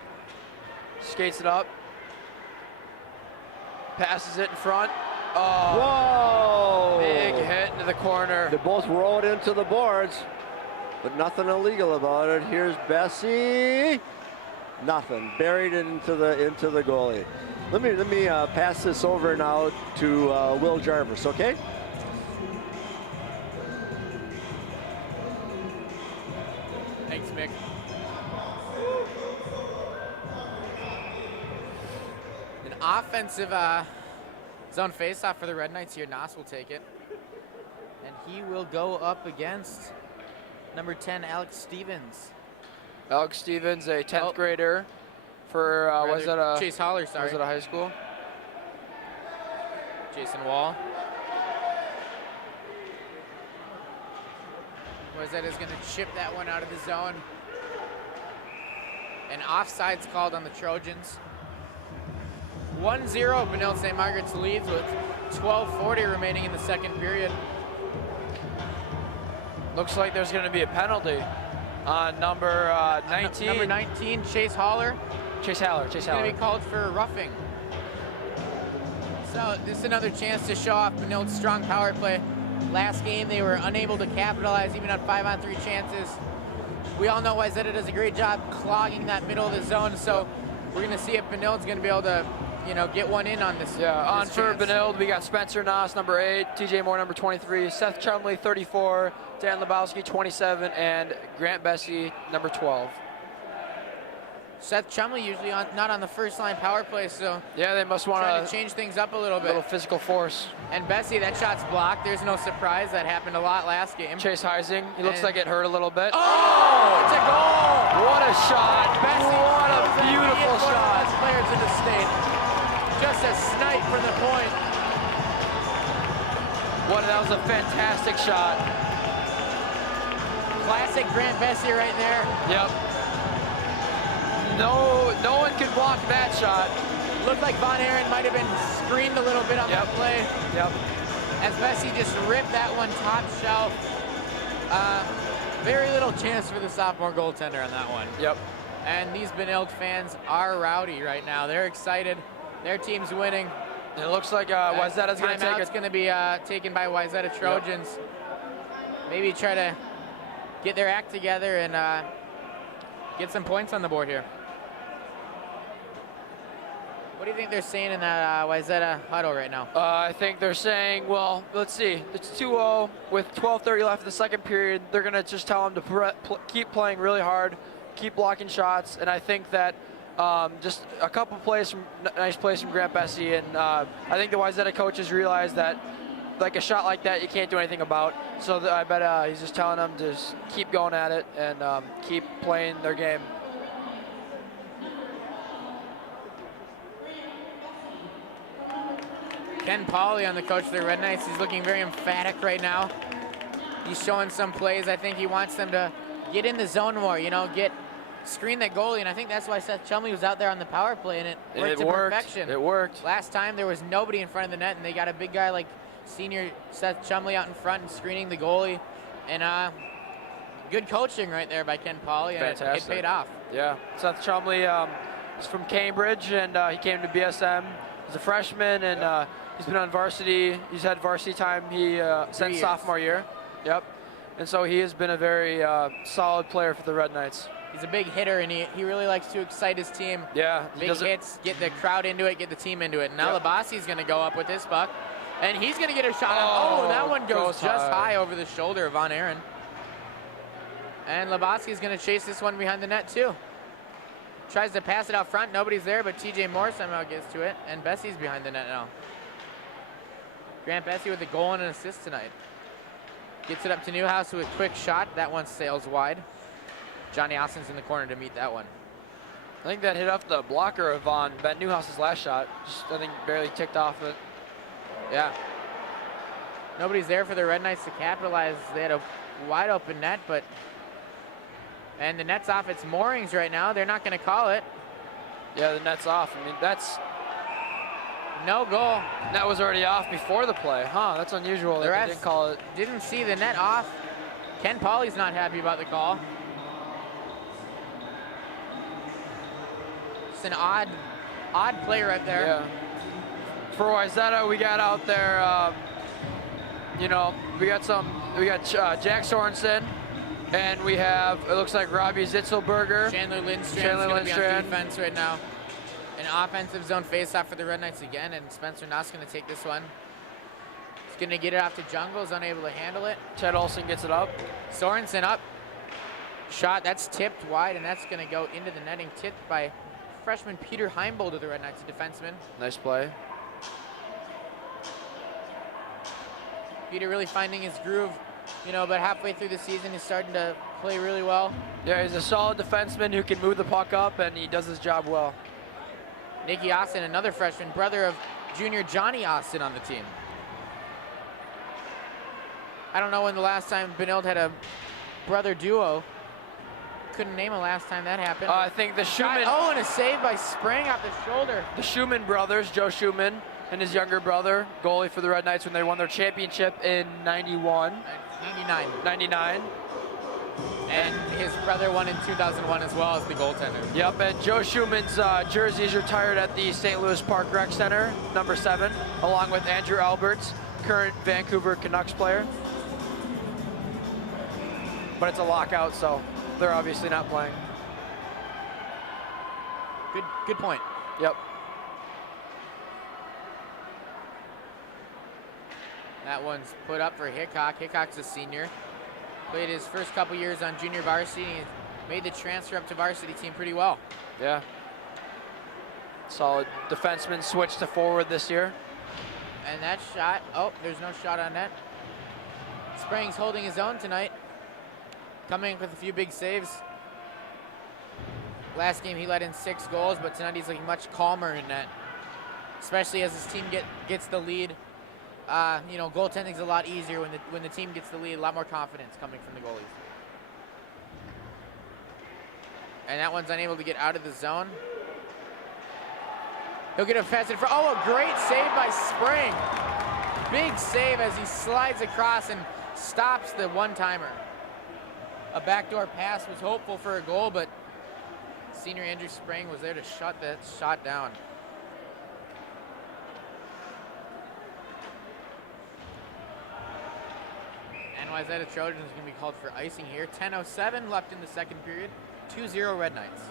skates it up, passes it in front. Oh, whoa! Big hit into the corner. They both rolled into the boards, but nothing illegal about it. Here's Bessie. Nothing. Buried it into the goalie. Let me pass this over now to Will Jarvis. Okay. Thanks, Mick. An offensive zone faceoff for the Red Knights here. Noss will take it. And he will go up against number 10, Alex Stevens. Alex Stevens, a 10th grader for, was that a Chase Holler, sorry. Was it a high school? Jason Wall. Wayzata is going to chip that one out of the zone. And offside's called on the Trojans. 1-0, Benilde-St. Margaret's leads with 12:40 remaining in the second period. Looks like there's going to be a penalty on number 19. Number 19, Chase Haller. Chase Haller. He's going to be called for roughing. So this is another chance to show off Benilde's strong power play. Last game, they were unable to capitalize even on 5-on-3 chances. We all know Wayzata does a great job clogging that middle of the zone, so we're going to see if Benilde's going to be able to, get one in on this. Yeah, on this for chance. Benilde, we got Spencer Noss, number 8, TJ Moore, number 23, Seth Chumley, 34, Dan Lebowski, 27, and Grant Bessie, number 12. Seth Chumley usually not on the first line power play, so yeah, they must want to change things up a little bit. Little physical force. And Bessie, that shot's blocked. There's no surprise. That happened a lot last game. Chase Heising, he looks like it hurt a little bit. Oh, it's a goal! What a shot! Bessie, what a beautiful one of the shot! best players in the state. Just a snipe from the point. That was a fantastic shot. Classic Grant Bessie right there. Yep. No one could block that shot. Looked like Von Aaron might have been screened a little bit on that play. Yep. As Bessie just ripped that one top shelf. Very little chance for the sophomore goaltender on that one. Yep. And these Benilde fans are rowdy right now. They're excited. Their team's winning. It looks like Wayzata's going to take it. Timeout's going to be taken by Wayzata Trojans. Yep. Maybe try to get their act together and get some points on the board here. What do you think they're saying in that Wayzata huddle right now? I think they're saying, well, let's see. It's 2-0 with 12:30 left in the second period. They're going to just tell them to keep playing really hard, keep blocking shots, and I think that just a couple nice plays from Grant Bessie, and I think the Wayzata coaches realize that like a shot like that you can't do anything about. So I bet he's just telling them to just keep going at it and keep playing their game. Ken Pauley on the coach of the Red Knights. He's looking very emphatic right now. He's showing some plays. I think he wants them to get in the zone more, screen that goalie, and I think that's why Seth Chumley was out there on the power play, and it worked to perfection. It worked. Last time there was nobody in front of the net, and they got a big guy like senior Seth Chumley out in front and screening the goalie, and good coaching right there by Ken Pauley. Fantastic. It paid off. Yeah, Seth Chumley is from Cambridge, and he came to BSM as a freshman, and he's been on varsity. He's had varsity time since sophomore year. Yep. And so he has been a very solid player for the Red Knights. He's a big hitter, and he really likes to excite his team. Yeah. Big hits, get the crowd into it, get the team into it. Now Lebowski's going to go up with this puck, and he's going to get a shot. Oh, that one goes just high over the shoulder of Von Aaron. And Lebowski's going to chase this one behind the net, too. Tries to pass it out front. Nobody's there, but TJ Moore somehow gets to it, and Bessie's behind the net now. Grant Bessie with a goal and an assist tonight. Gets it up to Newhouse with a quick shot. That one sails wide. Johnny Austin's in the corner to meet that one. I think that hit off the blocker of on Ben Newhouse's last shot. Just, I think, barely ticked off it. Yeah. Nobody's there for the Red Knights to capitalize. They had a wide open net, and the net's off its moorings right now. They're not going to call it. Yeah, the net's off. I mean, that's no goal. Net was already off before the play. Huh, that's unusual. They didn't call it. Didn't see the net off. Ken Pauly's not happy about the call. It's an odd play right there. Yeah. For Wayzata, we got out there, you know, we got Jack Sorensen, and we have, it looks like Robbie Zitzelberger. Chandler Lindstrand's going to be on defense right now. An offensive zone faceoff for the Red Knights again, and Spencer Nuss going to take this one. He's going to get it off to Jungles, unable to handle it. Chad Olsen gets it up. Sorensen up. Shot, that's tipped wide, and that's going to go into the netting, tipped by freshman Peter Heimbold of the Red Knights, a defenseman. Nice play. Peter really finding his groove. You know, about halfway through the season, he's starting to play really well. Yeah, he's a solid defenseman who can move the puck up, and he does his job well. Nicky Austin, another freshman, brother of junior Johnny Austin on the team. I don't know when the last time Benilde had a brother duo. Couldn't name a last time that happened. I think the Schumann. Oh, and a save by Spring off the shoulder. The Schumann brothers, Joe Schumann and his younger brother, goalie for the Red Knights when they won their championship in 91. 99. And his brother won in 2001 as well as the goaltender. Yep, and Joe Schumann's jersey is retired at the St. Louis Park Rec Center, number 7, along with Andrew Alberts, current Vancouver Canucks player. But it's a lockout, so they're obviously not playing. Good point. Yep. That one's put up for Hickok. Hickok's a senior. Played his first couple years on junior varsity and made the transfer up to varsity team pretty well. Yeah. Solid defenseman, switched to forward this year. And that shot, oh, there's no shot on net. Spring's holding his own tonight. Coming with a few big saves. Last game he let in 6 goals, but tonight he's looking much calmer in net. Especially as his team gets the lead. You know, goaltending's a lot easier when the team gets the lead. A lot more confidence coming from the goalies. And that one's unable to get out of the zone. He'll get a pass in front. Oh, a great save by Spring. Big save as he slides across and stops the one-timer. A backdoor pass was hopeful for a goal, but senior Andrew Spring was there to shut that shot down. Wayzata Trojans is going to be called for icing here. 10:07 left in the second period. 2-0 Red Knights.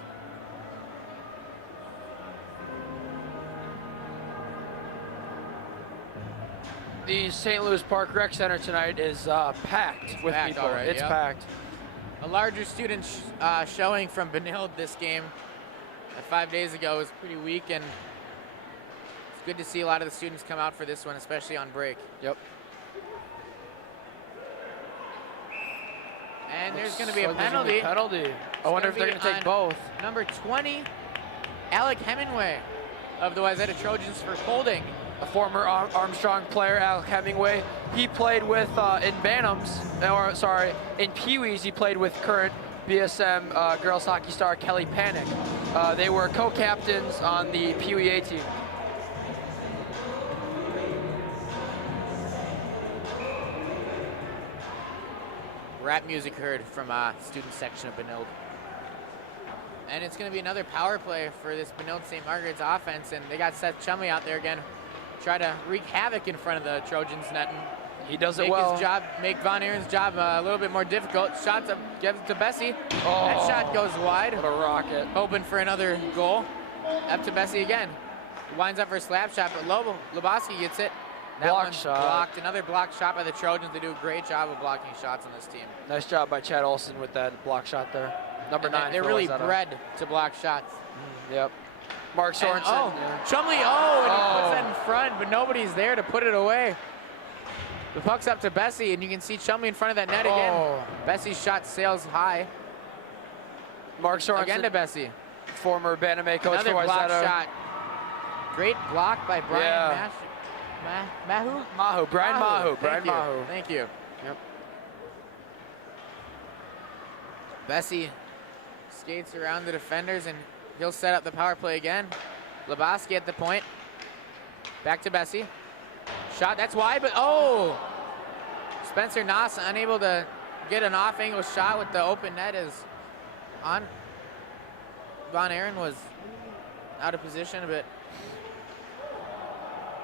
The St. Louis Park Rec Center tonight is packed with people. All right, it's packed. A larger student showing from Benilde this game 5 days ago was pretty weak, and it's good to see a lot of the students come out for this one, especially on break. Yep. And there's going to be a penalty. I wonder if they're going to take both. Number 20, Alec Hemingway of the Wayzata Trojans for holding. A former Armstrong player, Alec Hemingway. He played with, in Bantams, or sorry, in Pee-wees, he played with current BSM girls hockey star Kelly Panic. They were co-captains on the Pee-wee A team. Rap music heard from student section of Benilde. And it's going to be another power play for this Benilde-St. Margaret's offense, and they got Seth Chumley out there again, try to wreak havoc in front of the Trojans net. And he does it well. Make Von Aaron's job a little bit more difficult. Shots up, gives it to Bessie. Oh, that shot goes wide. What a rocket. Hoping for another goal. Up to Bessie again. Winds up for a slap shot, but Loboski gets it. That block one's shot. Blocked. Another block shot by the Trojans. They do a great job of blocking shots on this team. Nice job by Chad Olsen with that block shot there. Number 9. They're really bred to block shots. Yep. Mark Sorensen. Chumley, and he puts that in front, but nobody's there to put it away. The puck's up to Bessie, and you can see Chumley in front of that net again. Bessie's shot sails high. Mark Sorensen. Again to Bessie. former Bantamay coach Another for block Wayzata. shot. Great block by Brian Yeah. Mahu? Mahu, Brian Mahu. Brian Thank you. Mahu. Thank you. Yep. Bessie skates around the defenders, and he'll set up the power play again. Lebowski at the point. Back to Bessie. Shot, that's wide, but oh! Spencer Noss unable to get an off-angle shot with the open net as Von Aaron was out of position a bit.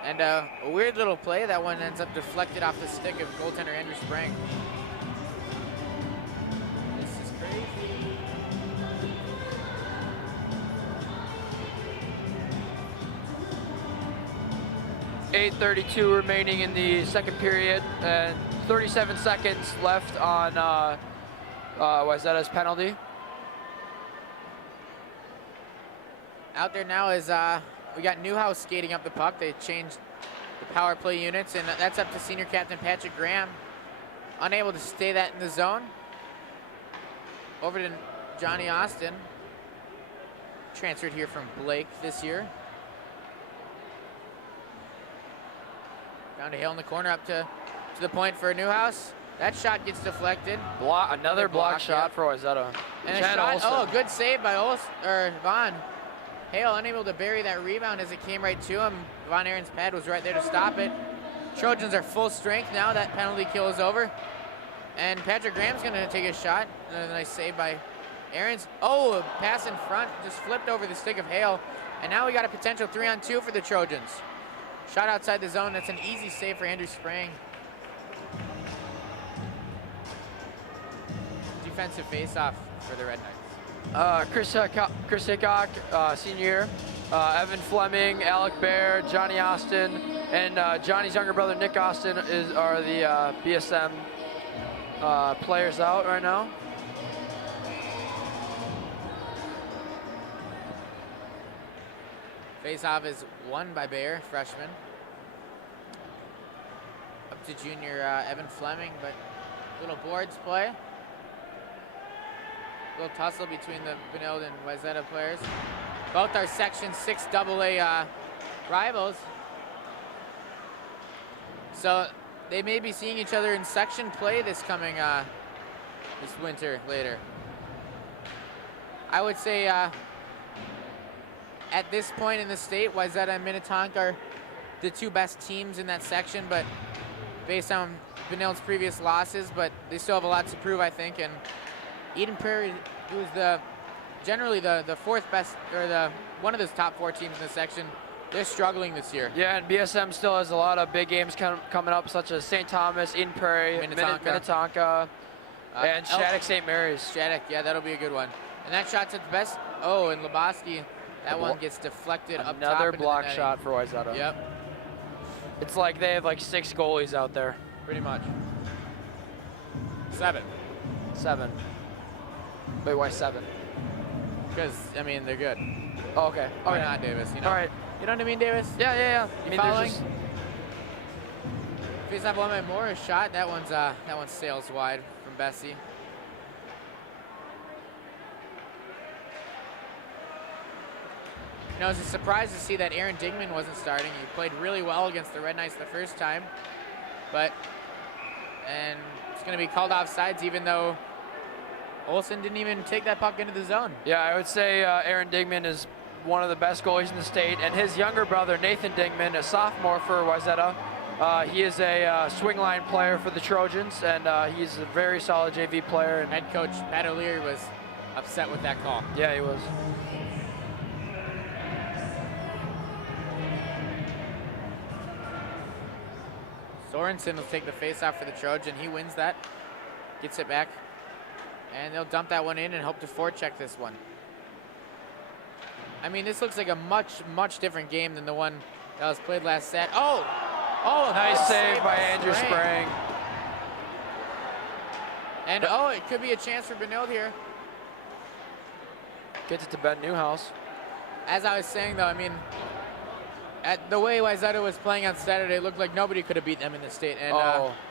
And a weird little play. That one ends up deflected off the stick of goaltender Andrew Sprang. This is crazy. .8:32 remaining in the second period, and 37 seconds left on Wayzata's penalty. Out there now is we got Newhouse skating up the puck. They changed the power play units, and that's up to senior captain Patrick Graham. Unable to stay that in the zone. Over to Johnny Austin. Transferred here from Blake this year. Down to Hale in the corner, up to the point for Newhouse. That shot gets deflected. Another block shot for Wayzata. And a Chad shot, Olsen. oh, good save by Vaughn. Hale unable to bury that rebound as it came right to him. Von Aaron's pad was right there to stop it. Trojans are full strength now. That penalty kill is over. And Patrick Graham's going to take a shot. A nice save by Aaron's. Oh, a pass in front, just flipped over the stick of Hale. And now we got a potential 3-on-2 for the Trojans. Shot outside the zone. That's an easy save for Andrew Sprang. Defensive face-off for the Red Knights. Chris Hickok, senior, Evan Fleming, Alec Bear, Johnny Austin, and Johnny's younger brother Nick Austin are the BSM players out right now. Face-off is won by Bear, freshman. Up to junior Evan Fleming, but little boards play. Little tussle between the Benilde and Wayzata players. Both are Section 6 AA rivals. So they may be seeing each other in section play this coming this winter later. I would say at this point in the state, Wayzata and Minnetonka are the two best teams in that section, but based on Benilde's previous losses, but they still have a lot to prove, I think. And Eden Prairie, who is generally the fourth best, or one of the top 4 teams in the section, they're struggling this year. Yeah, and BSM still has a lot of big games coming up, such as St. Thomas, Eden Prairie, Minnetonka, and Shattuck St. Mary's. Shattuck, yeah, that'll be a good one. And that shot's at the best. Oh, and Lebowski, that one gets deflected up top. Another block shot for Wayzata. Yep. It's like they have like 6 goalies out there. Pretty much. 7. 7. Wait, why 7? Because, I mean, they're good. Oh, okay. Why not, Davis? You know? All right. You know what I mean, Davis? Yeah. You following? Face off one by Moore, a shot. That one sails wide from Bessie. You know, it was a surprise to see that Aaron Dingman wasn't starting. He played really well against the Red Knights the first time, and it's going to be called offsides, even though Olsen didn't even take that puck into the zone. Yeah, I would say Aaron Dingman is one of the best goalies in the state, and his younger brother, Nathan Dingman, a sophomore for Wayzata, he is a swing line player for the Trojans, and he's a very solid JV player. And head coach Pat O'Leary was upset with that call. Yeah, he was. Sorensen will take the face-off for the Trojan. He wins that, gets it back, and they'll dump that one in and hope to forecheck this one. I mean, this looks like a much different game than the one that was played last Sat. Oh, nice save by Andrew Sprang. And it could be a chance for Benilde here. Gets it to Ben Newhouse. As I was saying, though, I mean, at the way Wayzata was playing on Saturday, it looked like nobody could have beat them in the state. And,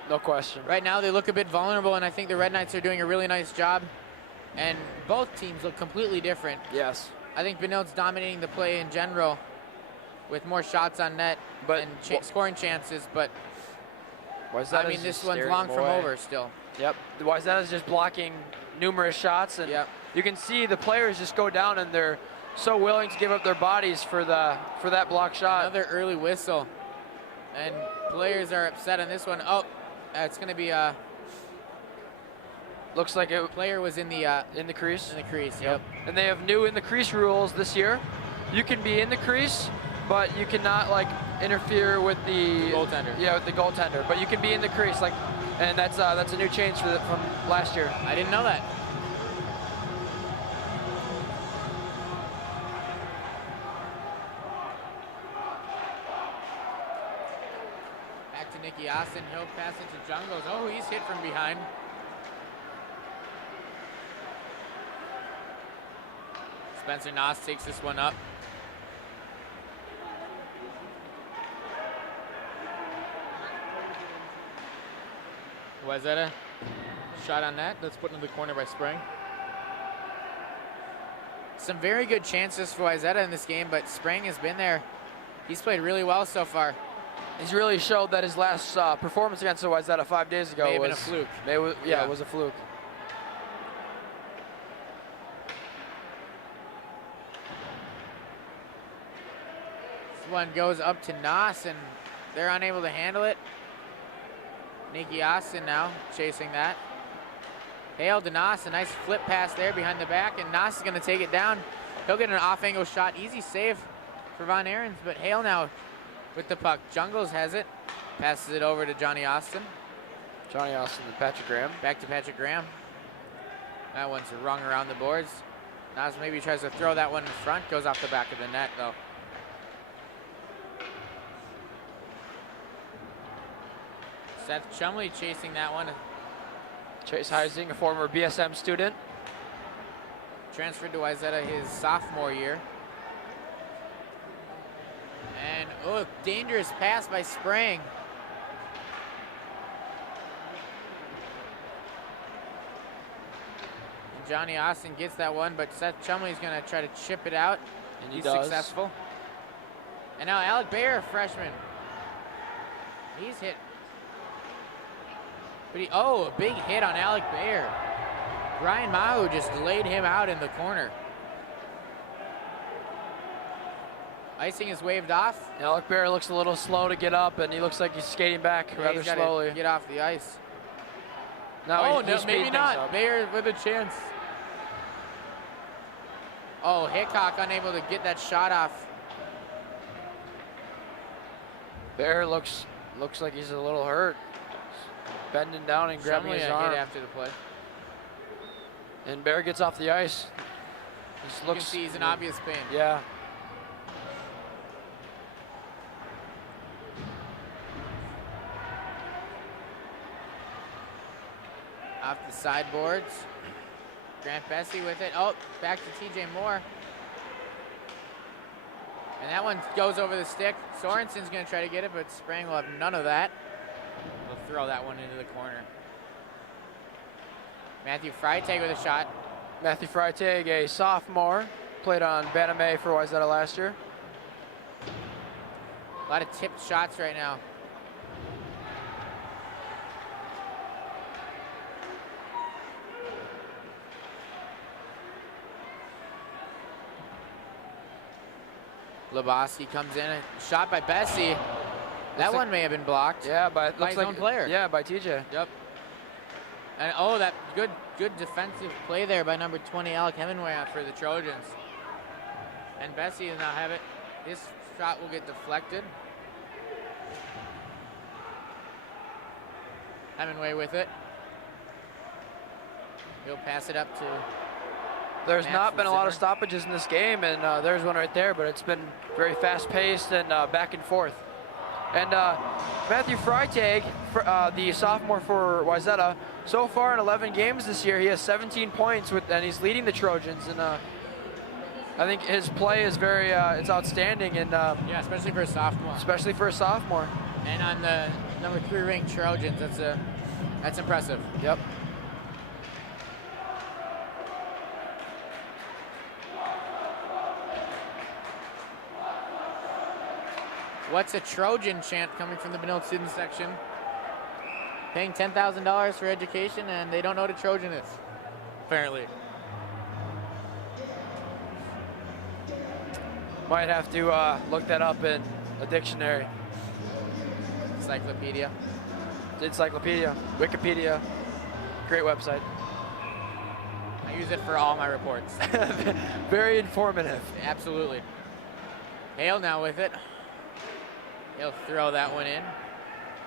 no question. Right now, they look a bit vulnerable, and I think the Red Knights are doing a really nice job. And both teams look completely different. Yes. I think Benilde's dominating the play in general with more shots on net But and scoring chances, but Wayzata's I mean, this just one's steering long them from away. over still. Yep, the Wayzata's just blocking numerous shots, and Yep. you can see the players just go down, and they're so willing to give up their bodies for that block shot. Another early whistle, and players are upset on this one. Oh, it's going to be a Looks like it player was in the crease. in the crease. Yep. And they have new in the crease rules this year. You can be in the crease, but you cannot like interfere with the Goaltender. Yeah, with the goaltender. But you can be in the crease, like, and that's a new change from last year. I didn't know that. Back to Nicky Austin. He'll pass it to Jungles. Oh, he's hit from behind. Spencer Noss takes this one up. Wayzata, shot on that. That's put into the corner by Sprang. Some very good chances for Wayzata in this game, but Sprang has been there. He's played really well so far. He's really showed that his last performance against the Wayzata 5 days ago May have was been a fluke. Yeah, it was a fluke. This one goes up to Noss, and they're unable to handle it. Nicky Austin now chasing that. Hale to Noss, a nice flip pass there behind the back, and Noss is going to take it down. He'll get an off-angle shot. Easy save for Von Ahrens, but Hale now with the puck. Jungles has it. Passes it over to Johnny Austin. Johnny Austin and Patrick Graham. Back to Patrick Graham. That one's rung around the boards. Noss maybe tries to throw that one in front. Goes off the back of the net, though. Seth Chumley chasing that one. Chase Heising, a former BSM student. Transferred to Wayzata his sophomore year. And, oh, dangerous pass by Sprang. And Johnny Austin gets that one, but Seth Chumley's going to try to chip it out. And He's does. successful. And now Alec Bayer, freshman. He's hit. But a big hit on Alec Bayer. Ryan Mahu just laid him out in the corner. Icing is waved off. Alec Bayer looks a little slow to get up, and he looks like he's skating back rather He's gotta slowly. get off the ice. Now No, he's maybe speeding not. things up. Bayer with a chance. Oh, Hickok unable to get that shot off. Bayer looks like he's a little hurt. Bending down and grabbing his arm. Hit after the play. And Bayer gets off the ice. You can see he's in obvious pain. Yeah. Off the sideboards. Grant Bessie with it. Oh, back to TJ Moore. And that one goes over the stick. Sorensen's going to try to get it, but Sprang will have none of that. He'll throw that one into the corner. Matthew Freitag with a shot. Matthew Freitag, a sophomore, played on Bantamay for Wayzata last year. A lot of tipped shots right now. Labosky comes in, a shot by Bessie. That one may have been blocked. Yeah, but by his own player. Yeah, by TJ. Yep. And oh, that good defensive play there by number 20, Alec Hemingway for the Trojans. And Bessie does now have it. This shot will get deflected. Hemingway with it. He'll pass it up to There's Matt not from been a lot of Zimmer. stoppages in this game, and there's one right there, but it's been very fast-paced and back and forth. And Matthew Freitag, the sophomore for Wayzata, so far in 11 games this year, he has 17 points, and he's leading the Trojans. And I think his play is very, it's outstanding, and yeah, especially for a sophomore. especially for a sophomore. And on the number 3 ranked Trojans, that's impressive. Yep. What's a Trojan chant coming from the Benilde student section? Paying $10,000 for education, and they don't know what a Trojan is, apparently. Might have to look that up in a dictionary. Encyclopedia. Encyclopedia, Wikipedia, great website. I use it for all my reports. Very informative. Absolutely. Hale now with it. He'll throw that one in.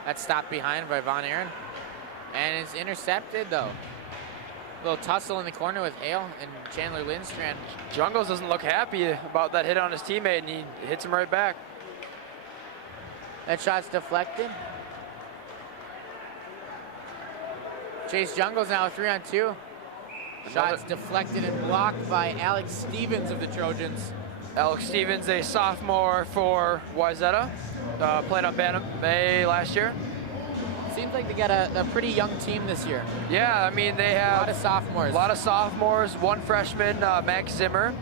That's stopped behind by Von Aaron. And it's intercepted, though. A little tussle in the corner with Hale and Chandler Lindstrand. Jungles doesn't look happy about that hit on his teammate, and he hits him right back. That shot's deflected. Chase Jungles now 3-on-2. Shots deflected and blocked by Alex Stevens of the Trojans. Alex Stevens, a sophomore for Wayzata, played on Bantam May last year. Seems like they got a pretty young team this year. Yeah, I mean, they have a lot of sophomores. A lot of sophomores, one freshman, Max Zimmer,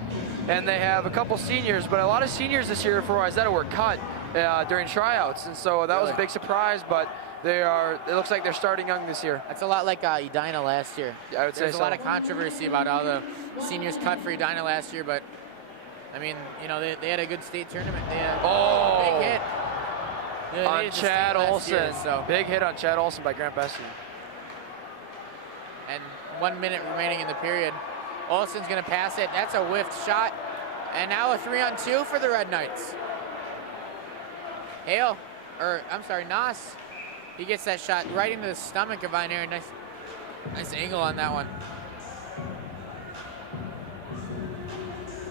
and they have a couple seniors, but a lot of seniors this year for Wayzata were cut during tryouts, and so that was a big surprise, but it looks like they're starting young this year. That's a lot like Edina last year. Yeah, I would say so. There's a lot of controversy about all the seniors cut for Edina last year, but I mean, you know, they had a good state tournament. They had a big hit. On Chad Olson. Year, so. Big hit on Chad Olson by Grant Bessie. And 1 minute remaining in the period. Olson's gonna pass it. That's a whiffed shot. And now a 3-on-2 for the Red Knights. Nas. He gets that shot right into the stomach of Von Aaron. Nice angle on that one.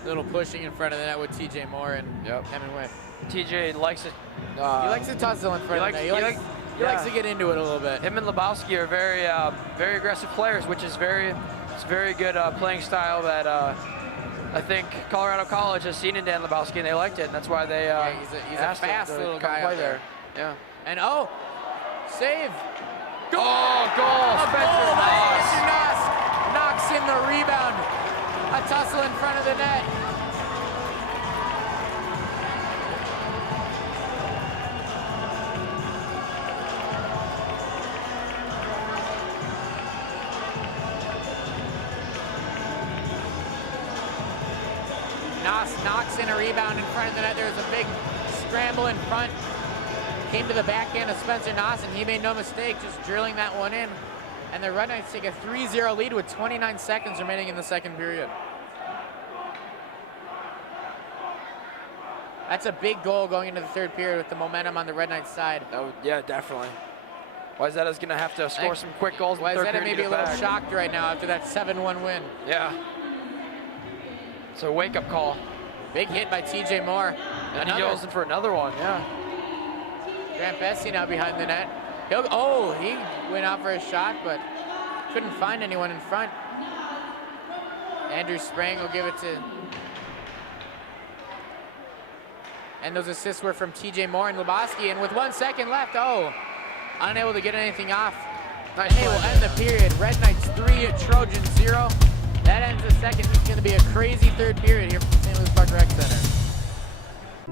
Little pushing in front of the net with TJ Moore and Hemingway. TJ likes it. He likes to tussle in front of the net. He likes to get into it a little bit. Him and Lebowski are very aggressive players, which is very good playing style that I think Colorado College has seen in Dan Lebowski, and they liked it, and that's why they he's a fast little guy play up there. Yeah. And save. Goal! Spencer Noss knocks in the rebound. A tussle in front of the net. Noss knocks in a rebound in front of the net. There's a big scramble in front. Came to the backhand of Spencer Noss, and he made no mistake just drilling that one in. And the Red Knights take a 3-0 lead with 29 seconds remaining in the second period. That's a big goal going into the third period with the momentum on the Red Knights side. Yeah, definitely. Wayzata's going to have to score some quick goals in the third period. Wayzata may be a little shocked right now after that 7-1 win. Yeah. It's a wake-up call. Big hit by TJ Moore. And he goes in for another one, yeah. Grant Bessie now behind the net. He went out for a shot, but couldn't find anyone in front. Andrew Sprang will give it to... And those assists were from TJ Moore and Lebowski, and with 1 second left, unable to get anything off. Nice play. Will end the period. Red Knights 3, Trojans 0. That ends the second. It's going to be a crazy third period here from the St. Louis Park Rec Center.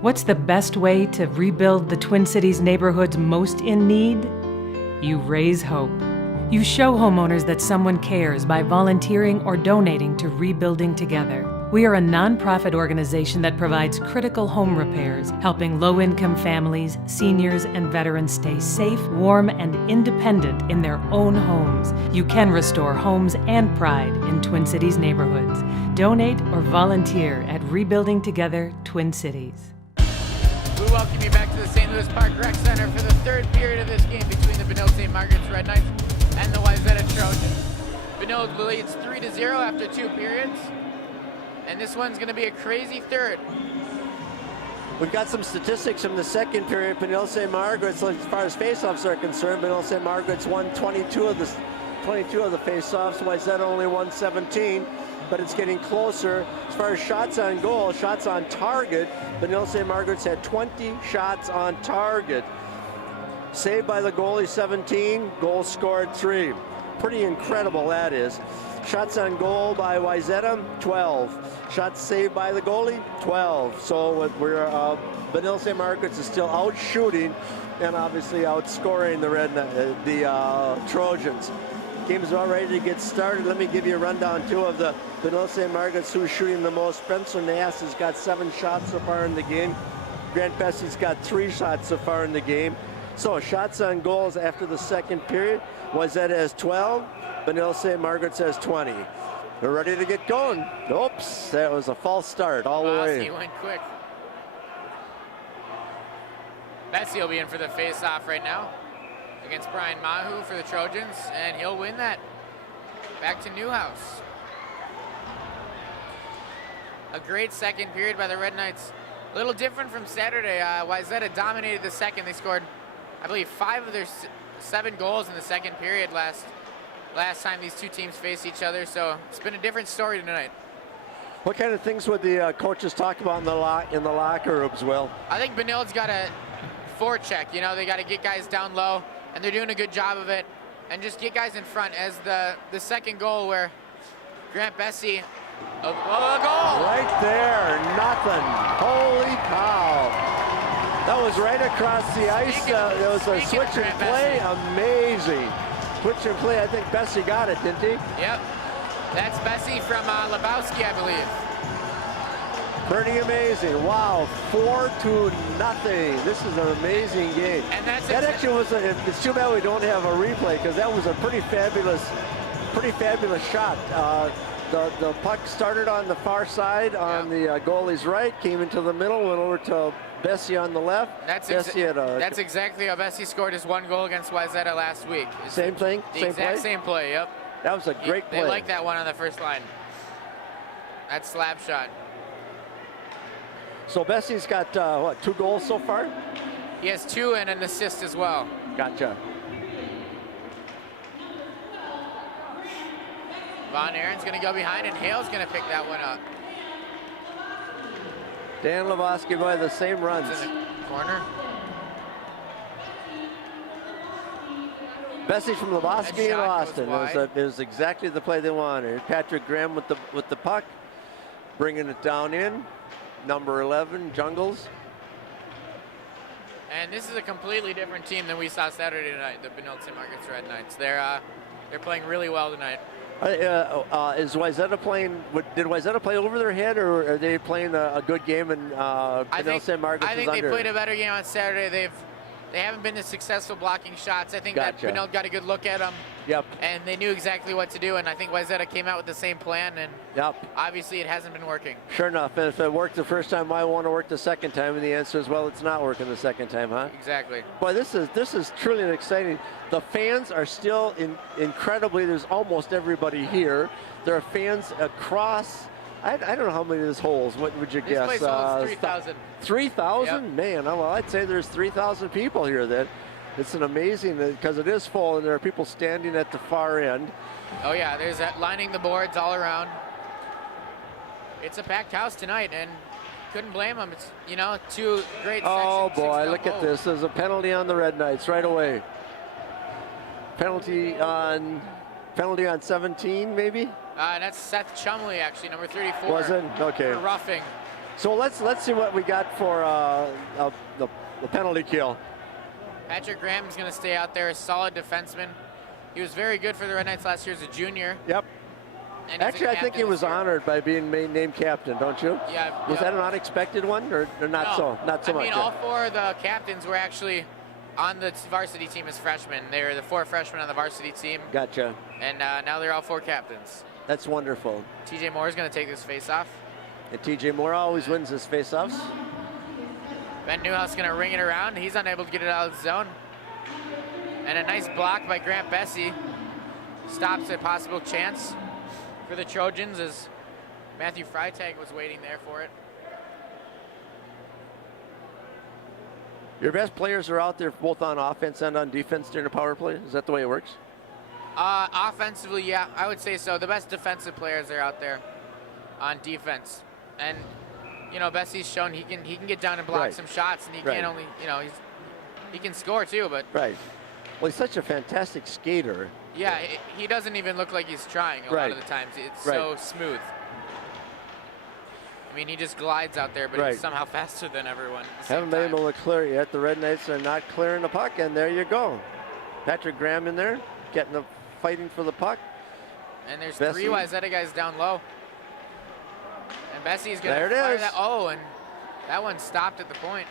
What's the best way to rebuild the Twin Cities neighborhoods most in need? You raise hope. You show homeowners that someone cares by volunteering or donating to Rebuilding Together. We are a nonprofit organization that provides critical home repairs, helping low-income families, seniors, and veterans stay safe, warm, and independent in their own homes. You can restore homes and pride in Twin Cities neighborhoods. Donate or volunteer at Rebuilding Together Twin Cities. We welcome you back to the St. Louis Park Rec Center for the third period of this game between the Benilde-St. Margaret's Red Knights and the Wayzata Trojans. Benilde leads 3-0 after 2 periods, and this one's going to be a crazy third. We've got some statistics from the second period. Benilde-St. Margaret's, as far as faceoffs are concerned, Benilde-St. Margaret's won 22 of the faceoffs. Wayzata only won 17. But it's getting closer. As far as shots on goal, shots on target, Benilde-St. Margaret's had 20 shots on target. Saved by the goalie, 17. Goals scored, 3. pretty incredible that is. Shots on goal by Wayzata, 12. Shots saved by the goalie, 12. So we're Benilde-St. Margaret's is still out shooting and obviously outscoring the Trojans. Game's about ready to get started. Let me give you a rundown too of the Benilde-St. Margaret's who's shooting the most. Spencer Nass has got 7 shots so far in the game. Grant Bessie's got 3 shots so far in the game. So shots on goals after the second period. Wayzata has 12. Benilde-St. Margaret's has 20. We're ready to get going. Oops, that was a false start all the way. He went quick. Bessie will be in for the face-off right now against Brian Mahu for the Trojans, and he'll win that. Back to Newhouse. A great second period by the Red Knights. A little different from Saturday. Wayzata dominated the second. They scored, I believe, 5 of their 7 goals in the second period last time these two teams faced each other. So it's been a different story tonight. What kind of things would the coaches talk about in the locker rooms, Will? I think Benilde's got a forecheck. You know, they got to get guys down low, and they're doing a good job of it. And just get guys in front. As the second goal where Grant Bessie, a goal! Right there, nothing. Holy cow. That was right across the ice. There was a switch and play. Amazing. Switch and play. I think Bessie got it, didn't he? Yep. That's Bessie from Lebowski, I believe. Pretty amazing. Wow, 4-0. This is an amazing game. And that actually was it's too bad we don't have a replay because that was a pretty fabulous shot. The puck started on the far side on the goalie's right, came into the middle, went over to Bessie on the left. That's exactly how Bessie scored his 1 goal against Wayzata last week. Same thing? Same play, yep. That was a great play. They like that one on the first line. That slap shot. So Bessie's got, 2 goals so far? He has 2 and an assist as well. Gotcha. Von Aaron's going to go behind, and Hale's going to pick that one up. Dan Lebowski by the same runs. It's in the corner. Bessie from Lebowski and Austin. It was exactly the play they wanted. Patrick Graham with the puck, bringing it down in. Number 11, Jungles. And this is a completely different team than we saw Saturday night, the Benilde-St. Margaret's Red Knights. They're playing really well tonight. Is Wayzata playing? Did Wayzata play over their head, or are they playing a good game and Benilde-St. Margaret's I think is they played a better game on Saturday. They haven't been as successful blocking shots. I think that Benilde got a good look at them. Yep. And they knew exactly what to do, and I think Wayzata came out with the same plan, and obviously it hasn't been working. Sure enough, and if it worked the first time, why won't it work the second time? And the answer is, well, it's not working the second time, huh? Exactly. Boy, this is truly exciting. The fans are still incredibly, there's almost everybody here. There are fans across, I don't know how many this holds. What would you guess? This place holds 3,000. 3,000? Yep. Man, well, I'd say there's 3,000 people here then. It's an amazing, because it is full and there are people standing at the far end. Oh yeah, there's that lining the boards all around. It's a packed house tonight, and couldn't blame them. It's, 2 great Oh boy, look at this. There's a penalty on the Red Knights right away. Penalty on 17, maybe? That's Seth Chumley, actually, number 34. Was it? Okay. For roughing. So let's see what we got for the penalty kill. Patrick Graham is going to stay out there, a solid defenseman. He was very good for the Red Knights last year as a junior. Yep. Actually, I think he was honored by being named captain, don't you? Yeah. Was that an unexpected one, or not so? Not so much. I mean, all 4 of the captains were actually on the varsity team as freshmen. They were the 4 freshmen on the varsity team. Gotcha. And now they're all 4 captains. That's wonderful. TJ Moore is going to take this face-off. And TJ Moore always wins his face-offs. Ben Newhouse is going to ring it around. He's unable to get it out of the zone. And a nice block by Grant Bessie stops a possible chance for the Trojans as Matthew Freitag was waiting there for it. Your best players are out there both on offense and on defense during the power play? Is that the way it works? Offensively, yeah, I would say so. The best defensive players are out there on defense. And, Bessie's shown he can get down and block some shots, and he can't only, he can score too, but. Right. Well, he's such a fantastic skater. Yeah, he doesn't even look like he's trying a lot of the times. It's so smooth. I mean, he just glides out there, but he's somehow faster than everyone at the same Haven't been able to clear it yet. The Red Knights are not clearing the puck, and there you go. Patrick Graham in there, fighting for the puck. And there's Bessie. 3 Wayzata guys down low. And Bessie's going to There it fire is. that. Oh, and that one stopped at the point.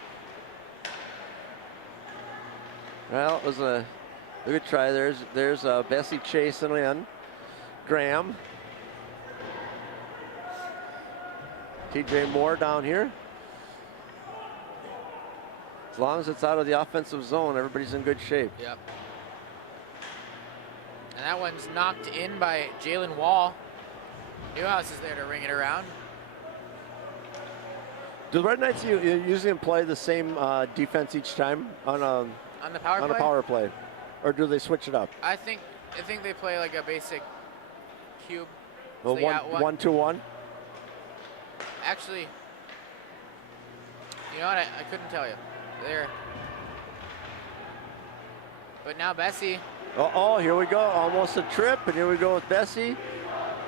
Well, it was a good try. There's Bessie chasing in. Graham. TJ Moore down here. As long as it's out of the offensive zone, everybody's in good shape. Yep. And that one's knocked in by Jalen Wall. Newhouse is there to ring it around. Do the Red Knights usually play the same defense each time on the power play? A power play, or do they switch it up? I think they play like a basic cube. Well, So they got 1-2-1. Actually, you know what? I couldn't tell you. There. But now Bessie. Oh, here we go. Almost a trip, and here we go with Bessie.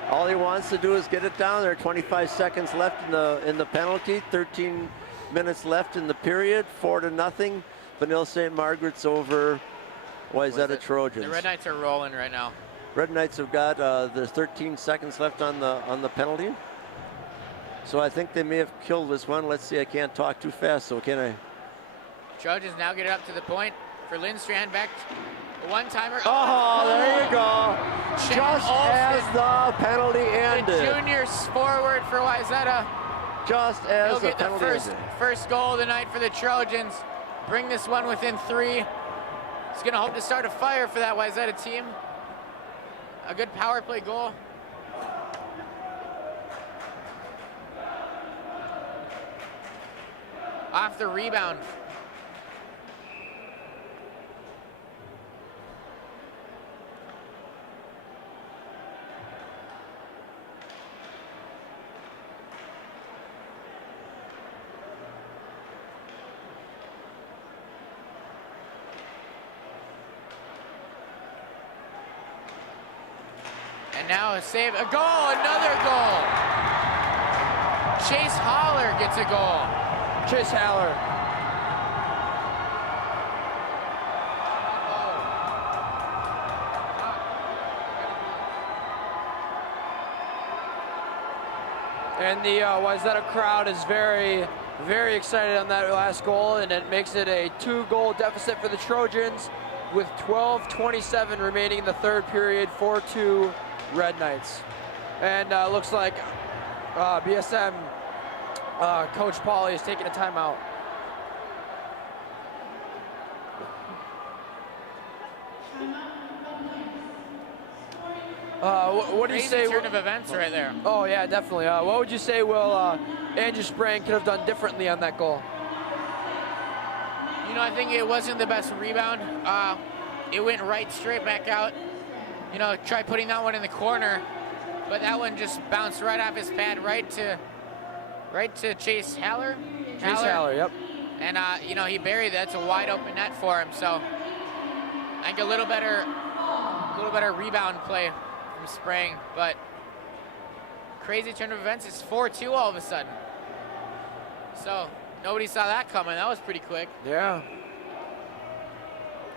All he wants to do is get it down. There are 25 seconds left in the penalty. 13 minutes left in the period. 4-0. Benilde-St. Margaret's over Wayzata Trojans. The Red Knights are rolling right now. Red Knights have got there's 13 seconds left on the penalty. So I think they may have killed this one. Let's see, I can't talk too fast, so can I? Trojans now get it up to the point for Lindstrand. Back a one-timer. Oh, there you go. Chad Just Olsen, as the penalty ended. the junior forward for Wayzata. Just as He'll the get the penalty ended. first goal of the night for the Trojans. Bring this one within 3. He's going to hope to start a fire for that Wayzata team. A good power play goal. Off the rebound. And now a save, a goal, another goal. Chase Holler gets a goal. Chase Haller. And the Wayzata crowd is very, very excited on that last goal, and it makes it a 2-goal deficit for the Trojans with 12:27 remaining in the third period, 4-2 Red Knights. And looks like BSM Coach Pauly is taking a timeout. What do you say? Crazy turn of events right there. Oh yeah, definitely. What would you say Will Andrew Sprang could have done differently on that goal? You know, I think it wasn't the best rebound. It went right straight back out. You know, try putting that one in the corner, but that one just bounced right off his pad, right to Chase Haller. Chase Haller, yep. And you know, he buried that. It's a wide open net for him. So I think a little better rebound play from Sprang, but crazy turn of events. It's 4-2 all of a sudden. So nobody saw that coming. That was pretty quick. Yeah.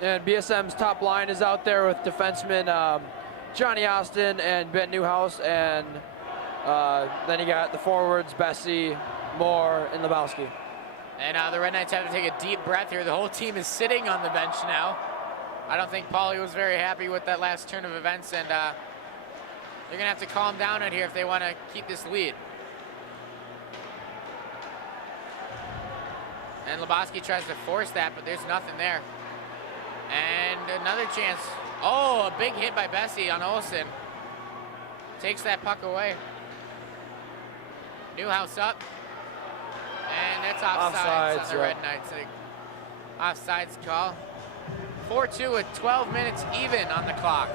And BSM's top line is out there with defensemen Johnny Austin and Ben Newhouse, and then you got the forwards Bessie, Moore, and Lebowski. And the Red Knights have to take a deep breath here. The whole team is sitting on the bench now. I don't think Pauly was very happy with that last turn of events, and they're going to have to calm down out here if they want to keep this lead. And Lebowski tries to force that, but there's nothing there. And another chance. Oh, a big hit by Bessie on Olsen. Takes that puck away. Newhouse up. And that's offsides on the Red Knights. Offsides call. 4-2 with 12 minutes even on the clock.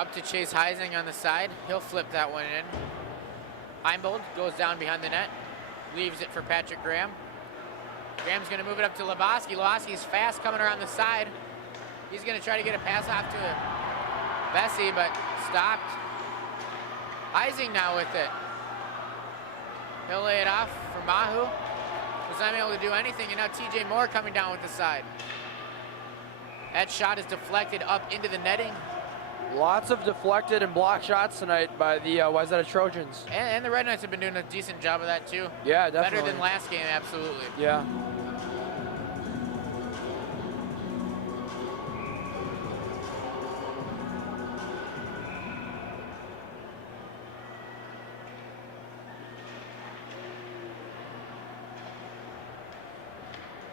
Up to Chase Heising on the side. He'll flip that one in. Heimbold goes down behind the net. Leaves it for Patrick Graham. Graham's going to move it up to Lebowski. Lebowski's fast coming around the side. He's going to try to get a pass off to Bessie, but stopped. Heising now with it. He'll lay it off for Mahu. Was not able to do anything, and now TJ Moore coming down with the side. That shot is deflected up into the netting. Lots of deflected and blocked shots tonight by the Wayzata Trojans. And the Red Knights have been doing a decent job of that too. Yeah, definitely. Better than last game, absolutely. Yeah.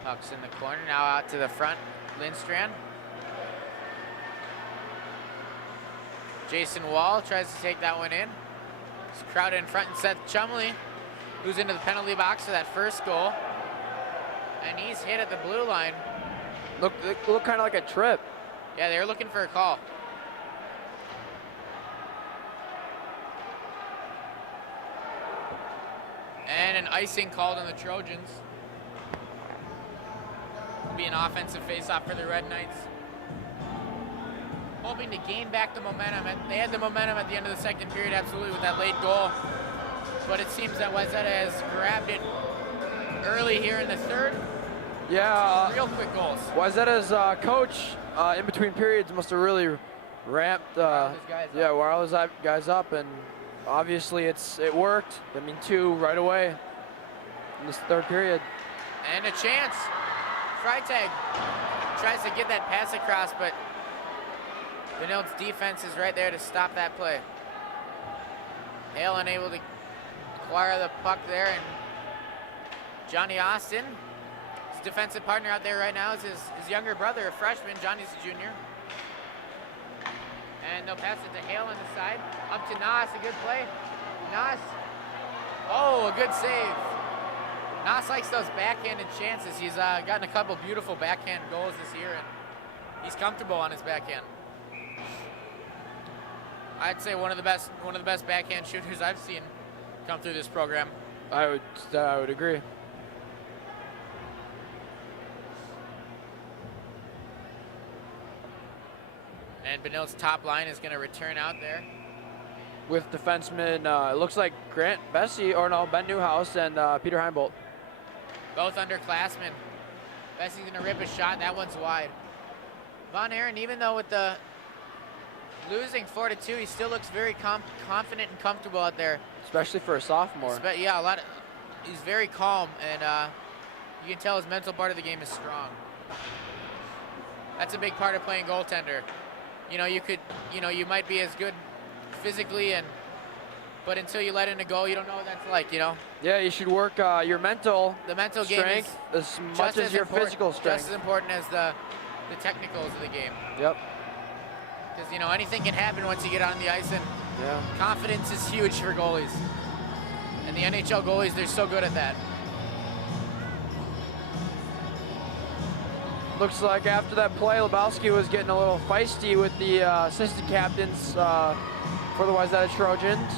Puck's in the corner, now out to the front, Lindstrand. Jason Wall tries to take that one in. He's crowded in front, and Seth Chumley, who's into the penalty box for that first goal. And he's hit at the blue line. Look kind of like a trip. Yeah, they're looking for a call. And an icing called on the Trojans. It'll be an offensive faceoff for the Red Knights. Hoping to gain back the momentum. They had the momentum at the end of the second period, absolutely, with that late goal. But it seems that Wayzata has grabbed it early here in the third. Yeah. Real quick goals. Wayzata's coach in between periods must have really ramped. Riled his guys up. Riled his guys up, and obviously it worked. I mean, 2 right away in this third period. And a chance. Freitag tries to get that pass across, but Benilde's defense is right there to stop that play. Hale unable to acquire the puck there, and Johnny Austin, his defensive partner out there right now, is his younger brother, a freshman. Johnny's a junior. And they'll pass it to Hale on the side. Up to Nas, a good play. Nas, oh, a good save. Nas likes those backhanded chances. He's gotten a couple beautiful backhand goals this year, and he's comfortable on his backhand. I'd say one of the best backhand shooters I've seen come through this program. I would agree. And Benilde's top line is going to return out there. With defensemen, it looks like Ben Newhouse and Peter Heimbold. Both underclassmen. Bessie's going to rip a shot. That one's wide. Von Aaron, even though with the losing 4-2, he still looks very confident and comfortable out there. Especially for a sophomore. Yeah, he's very calm, and you can tell his mental part of the game is strong. That's a big part of playing goaltender. You might be as good physically, but until you let in a goal, you don't know what that's like, Yeah, you should work your mental strength as much as your physical strength. Just as important as the technicals of the game. Yep. Because, anything can happen once you get on the ice, and confidence is huge for goalies. And the NHL goalies, they're so good at that. Looks like after that play, Lebowski was getting a little feisty with the assistant captains for the Wayzata Trojans.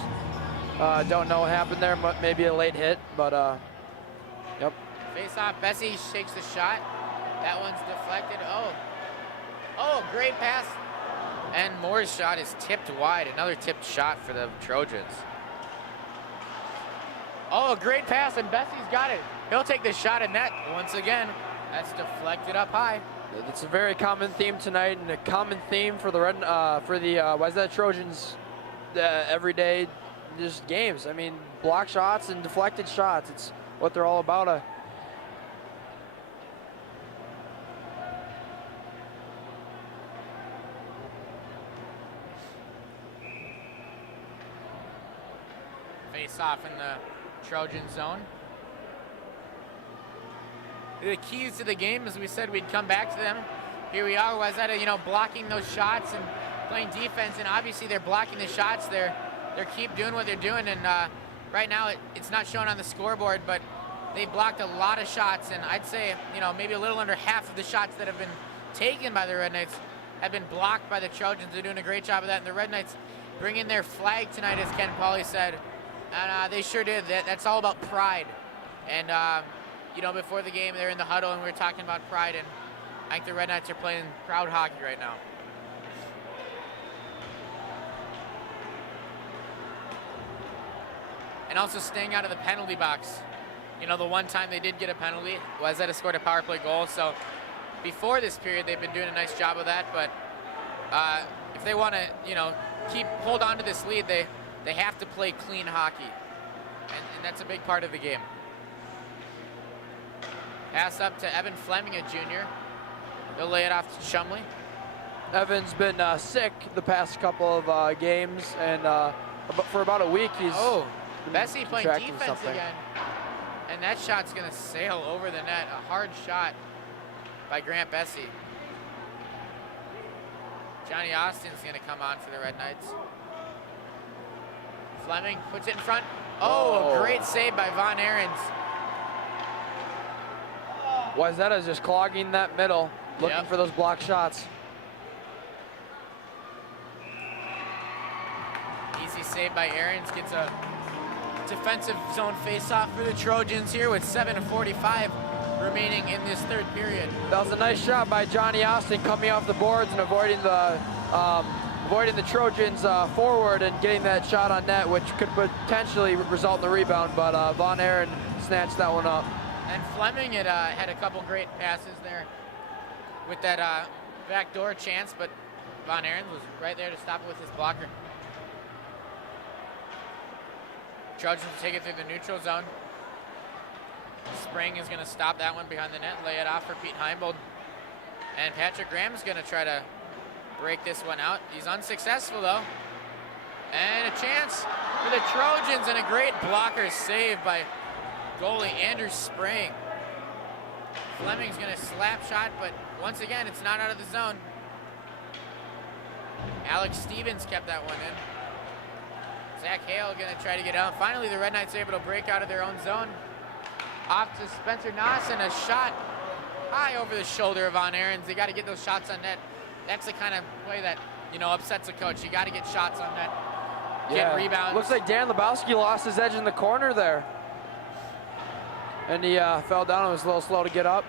Don't know what happened there, but maybe a late hit, but yep. Face off, Bessie shakes the shot. That one's deflected. Oh, great pass. And Moore's shot is tipped wide. Another tipped shot for the Trojans. Oh, a great pass, and Bessie's got it. He'll take the shot in net once again. That's deflected up high. It's a very common theme tonight, and a common theme for the Wayzata Trojans everyday just games. I mean, block shots and deflected shots. It's what they're all about. Face off in the Trojan zone. The keys to the game, as we said, we'd come back to them. Here we are, Wayzata, blocking those shots and playing defense, and obviously they're blocking the shots. They keep doing what they're doing, and right now it's not shown on the scoreboard, but they blocked a lot of shots, and I'd say, maybe a little under half of the shots that have been taken by the Red Knights have been blocked by the Trojans. They're doing a great job of that. And the Red Knights bring in their flag tonight, as Ken Pauley said. And they sure did. That's all about pride. And, you know, before the game, they're in the huddle, and we were talking about pride. And I think the Red Knights are playing proud hockey right now. And also staying out of the penalty box. You know, the one time they did get a penalty, Wayzata scored a power play goal. So before this period, they've been doing a nice job of that. But if they want to, you know, hold on to this lead, they have to play clean hockey. And that's a big part of the game. Pass up to Evan Fleming, a junior. He'll lay it off to Chumley. Evan's been sick the past couple of games, and for about a week he's Bessie playing defense something again. And that shot's gonna sail over the net. A hard shot by Grant Bessie. Johnny Austin's gonna come on for the Red Knights. Fleming puts it in front. Oh, a great save by Von Ahrens. Wayzata's just clogging that middle, looking for those block shots. Easy save by Ahrens. Gets a defensive zone faceoff for the Trojans here with 7:45 remaining in this third period. That was a nice shot by Johnny Austin, coming off the boards and avoiding the Trojans forward and getting that shot on net, which could potentially result in the rebound, but Von Ahren snatched that one up. And Fleming had a couple great passes there with that backdoor chance, but Von Ahren was right there to stop it with his blocker. Trojans will take it through the neutral zone. Spring is going to stop that one behind the net, lay it off for Pete Heimbold. And Patrick Graham's going to try to break this one out. He's unsuccessful though. And a chance for the Trojans, and a great blocker save by goalie Andrew Spring. Fleming's going to slap shot, but once again, it's not out of the zone. Alex Stevens kept that one in. Zach Hale going to try to get out. Finally, the Red Knights are able to break out of their own zone. Off to Spencer Noss, and a shot high over the shoulder of Von Ahrens. They got to get those shots on net. That's the kind of play that, you know, upsets a coach. You got to get shots on net, get rebounds. Looks like Dan Lebowski lost his edge in the corner there. And he fell down and was a little slow to get up.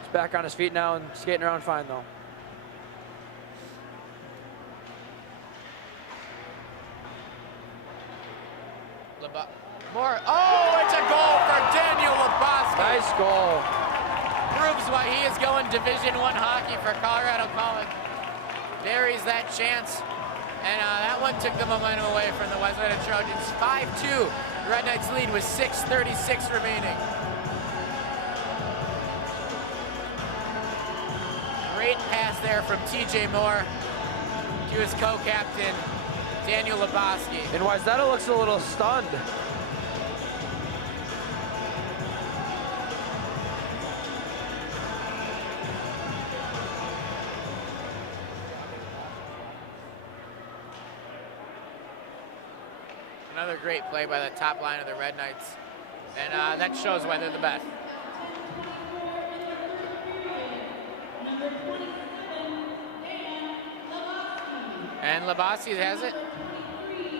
He's back on his feet now and skating around fine though. It's a goal for Daniel Lebowski. Nice goal. Proves why he is going Division I hockey for Colorado College. Buries that chance, and that one took the momentum away from the Wayzata Trojans. 5-2, Red Knights lead with 6:36 remaining. Great pass there from TJ Moore to his co-captain, Daniel Lebowski. And Wayzata looks a little stunned. Another great play by the top line of the Red Knights. And that shows why they're the best. And Lebowski has it.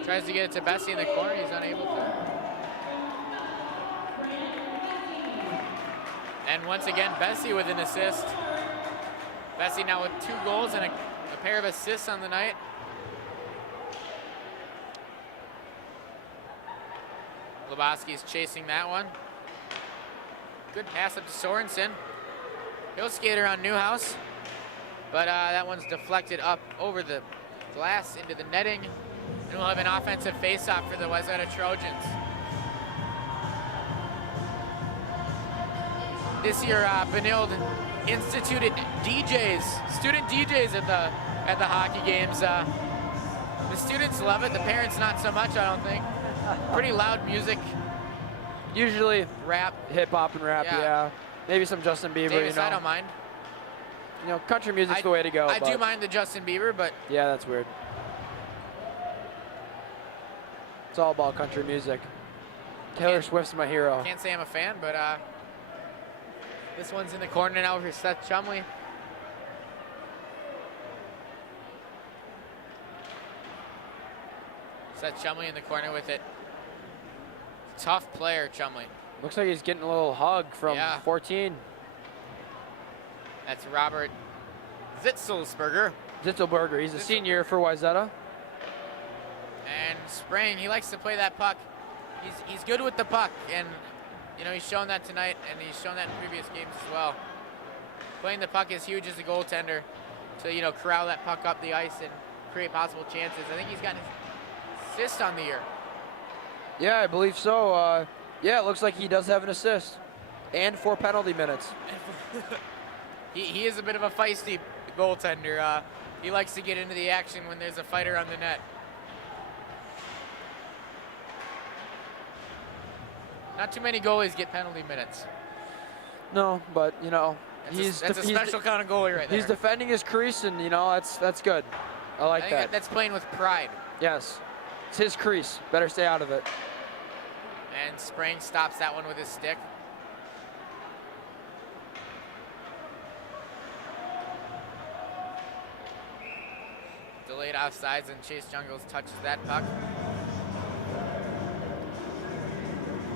Tries to get it to Bessie in the corner. He's unable to. And once again, Bessie with an assist. Bessie now with 2 goals and a pair of assists on the night. Lebowski's chasing that one. Good pass up to Sorensen. He'll skate around Newhouse, but that one's deflected up over the glass into the netting, and we'll have an offensive faceoff for the Wayzata Trojans. This year, Benilde instituted DJs, student DJs at the hockey games. The students love it. The parents not so much, I don't think. Pretty loud music. Usually rap, hip hop and rap, yeah. Maybe some Justin Bieber, Davis, you know. I don't mind. You know, country music's the way to go. I do mind the Justin Bieber, but yeah, that's weird. It's all about country music. Taylor Swift's my hero. Can't say I'm a fan, but this one's in the corner now for Seth Chumley. Seth Chumley in the corner with it. Tough player, Chumley. Looks like he's getting a little hug from 14. That's Robert Zitzelsberger. Zitzelberger, he's a senior for Wayzata. And Sprang, he likes to play that puck. He's good with the puck, and you know, he's shown that tonight, and he's shown that in previous games as well. Playing the puck is huge as a goaltender to, you know, corral that puck up the ice and create possible chances. I think he's got his assist on the year. Yeah, I believe so. Yeah, it looks like he does have an assist and 4 penalty minutes. He is a bit of a feisty goaltender. He likes to get into the action when there's a fighter on the net. Not too many goalies get penalty minutes. No, but you know, that's a special kind of goalie right there. He's defending his crease, and you know, that's good. I think that. That's playing with pride. Yes, it's his crease. Better stay out of it. And Sprang stops that one with his stick. Delayed offsides, and Chase Jungles touches that puck.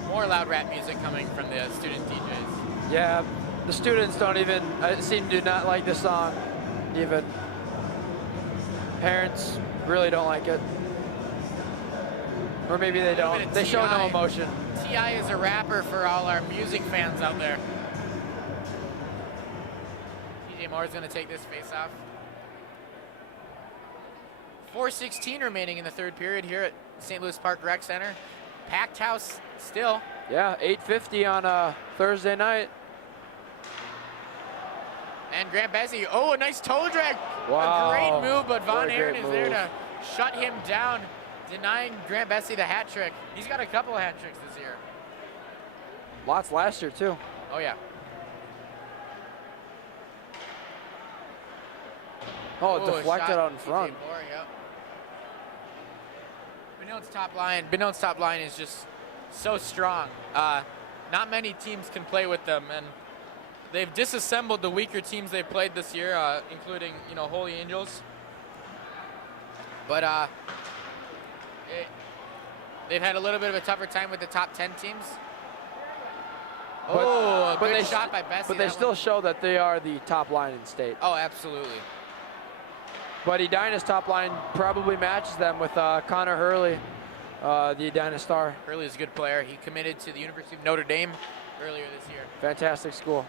More loud rap music coming from the student DJs. Yeah, the students don't even seem to not like the song, even. Parents really don't like it. Or maybe they don't. They show no emotion. T.I. is a rapper for all our music fans out there. TJ Moore's going to take this face-off. 4:16 remaining in the third period here at St. Louis Park Rec Center. Packed house still. Yeah, 8:50 on a Thursday night. And Grant Bessie, oh, a nice toe drag. Wow. A great move, but Von Aaron is there move. to shut him down, denying Grant Bessie the hat trick. He's got a couple of hat tricks this year. Lots last year, too. Oh, yeah. Oh, deflected out in front. Moore, yep. Benilde's top line is just so strong. Not many teams can play with them, and they've disassembled the weaker teams they've played this year, including, you know, Holy Angels. But they've had a little bit of a tougher time with the top 10 teams. A good shot by Bessie. But they still show that they are the top line in state. Oh, absolutely. But Edina's top line probably matches them with Connor Hurley, the Edina star. Hurley is a good player. He committed to the University of Notre Dame earlier this year. Fantastic school.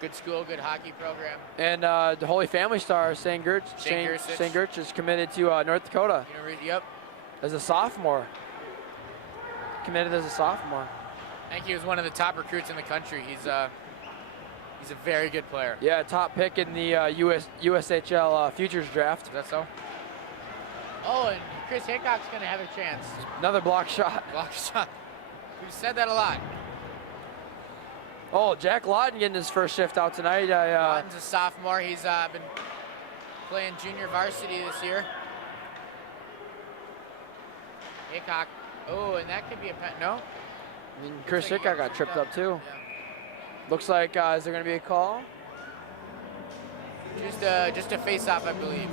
Good school, good hockey program. And the Holy Family star, St. Gertz is committed to North Dakota. Yep. As a sophomore. Committed as a sophomore. I think he was one of the top recruits in the country. He's a very good player. Yeah, top pick in the USHL futures draft. Is that so? Oh, and Chris Hickok's going to have a chance. Another block shot. Block shot. We've said that a lot. Oh, Jack Lawton getting his first shift out tonight. Lawton's a sophomore. He's been playing junior varsity this year. Hickok. Oh, and that could be a no? I mean, Chris Hickok got tripped up too. Yeah. Looks like, is there going to be a call? Just a face-off, I believe.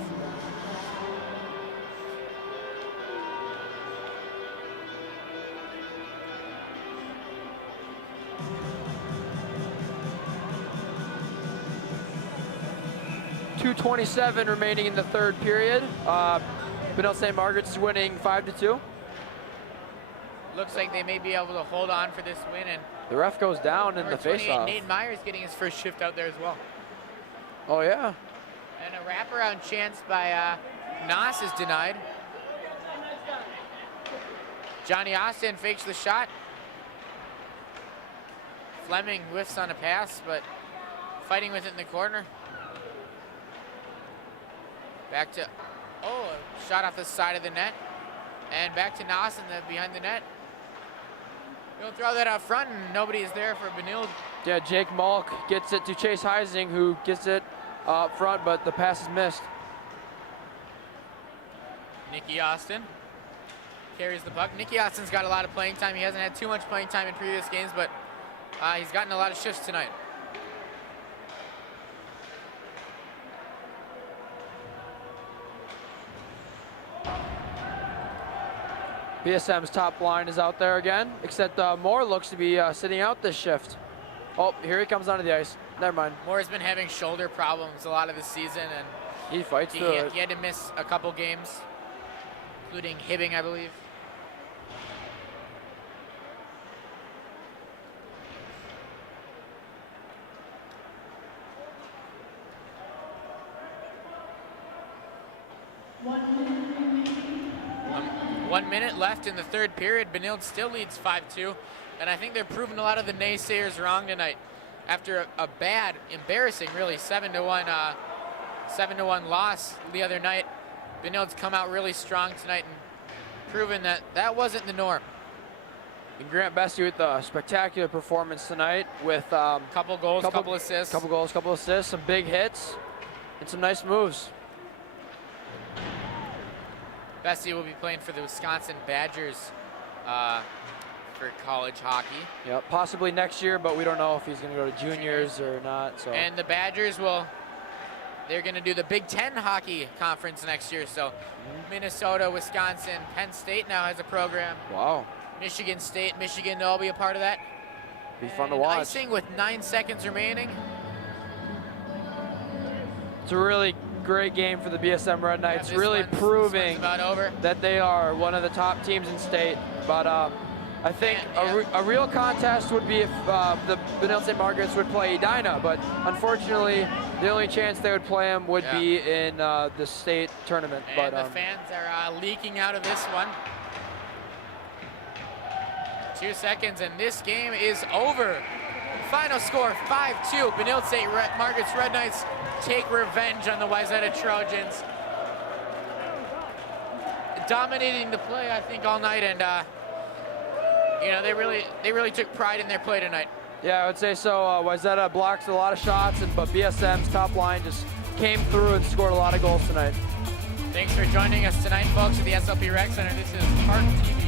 .227 remaining in the third period. Benilde-St. Margaret's winning 5-2. Looks like they may be able to hold on for this win, and the ref goes down in the faceoff. Nate Myers getting his first shift out there as well. Oh yeah. And a wraparound chance by Nas is denied. Johnny Austin fakes the shot. Fleming whiffs on a pass, but fighting with it in the corner. Back to, a shot off the side of the net. And back to Nas behind the net. He'll throw that out front, and nobody is there for Benilde. Yeah, Jake Malk gets it to Chase Heising, who gets it up front, but the pass is missed. Nicky Austin carries the puck. Nicky Austin's got a lot of playing time. He hasn't had too much playing time in previous games, but he's gotten a lot of shifts tonight. BSM's top line is out there again, except Moore looks to be sitting out this shift. Oh, here he comes onto the ice. Never mind. Moore's been having shoulder problems a lot of the season, and He fights through it. he had to miss a couple games, including Hibbing, I believe. One minute left in the third period. Benilde still leads 5-2, and I think they're proving a lot of the naysayers wrong tonight. After a bad, embarrassing, really 7-1 loss the other night, Benilde's come out really strong tonight and proven that that wasn't the norm. And Grant Bessie with a spectacular performance tonight with Couple goals, couple assists. Couple goals, couple assists, some big hits, and some nice moves. Bessie will be playing for the Wisconsin Badgers for college hockey. Yeah, possibly next year, but we don't know if he's going to go to juniors or not. So. And the Badgers they're going to do the Big Ten hockey conference next year. So Minnesota, Wisconsin, Penn State now has a program. Wow. Michigan State, Michigan, they'll all be a part of that. Be fun to watch. Icing with 9 seconds remaining. It's a really great game for the BSM Red Knights, Yeah, really proving about over. that they are one of the top teams in state. But I think a real contest would be if the Benilde-St. Margarets would play Edina, but unfortunately, the only chance they would play them would be in the state tournament. And but the fans are leaking out of this one. 2 seconds, and this game is over. Final score, 5-2. Benilde-St. Margaret's Red Knights take revenge on the Wayzata Trojans. Dominating the play, I think, all night, and you know, they really took pride in their play tonight. Yeah, I would say so. Wayzata blocked a lot of shots, but BSM's top line just came through and scored a lot of goals tonight. Thanks for joining us tonight, folks, at the SLP Rec Center. This is Park TV.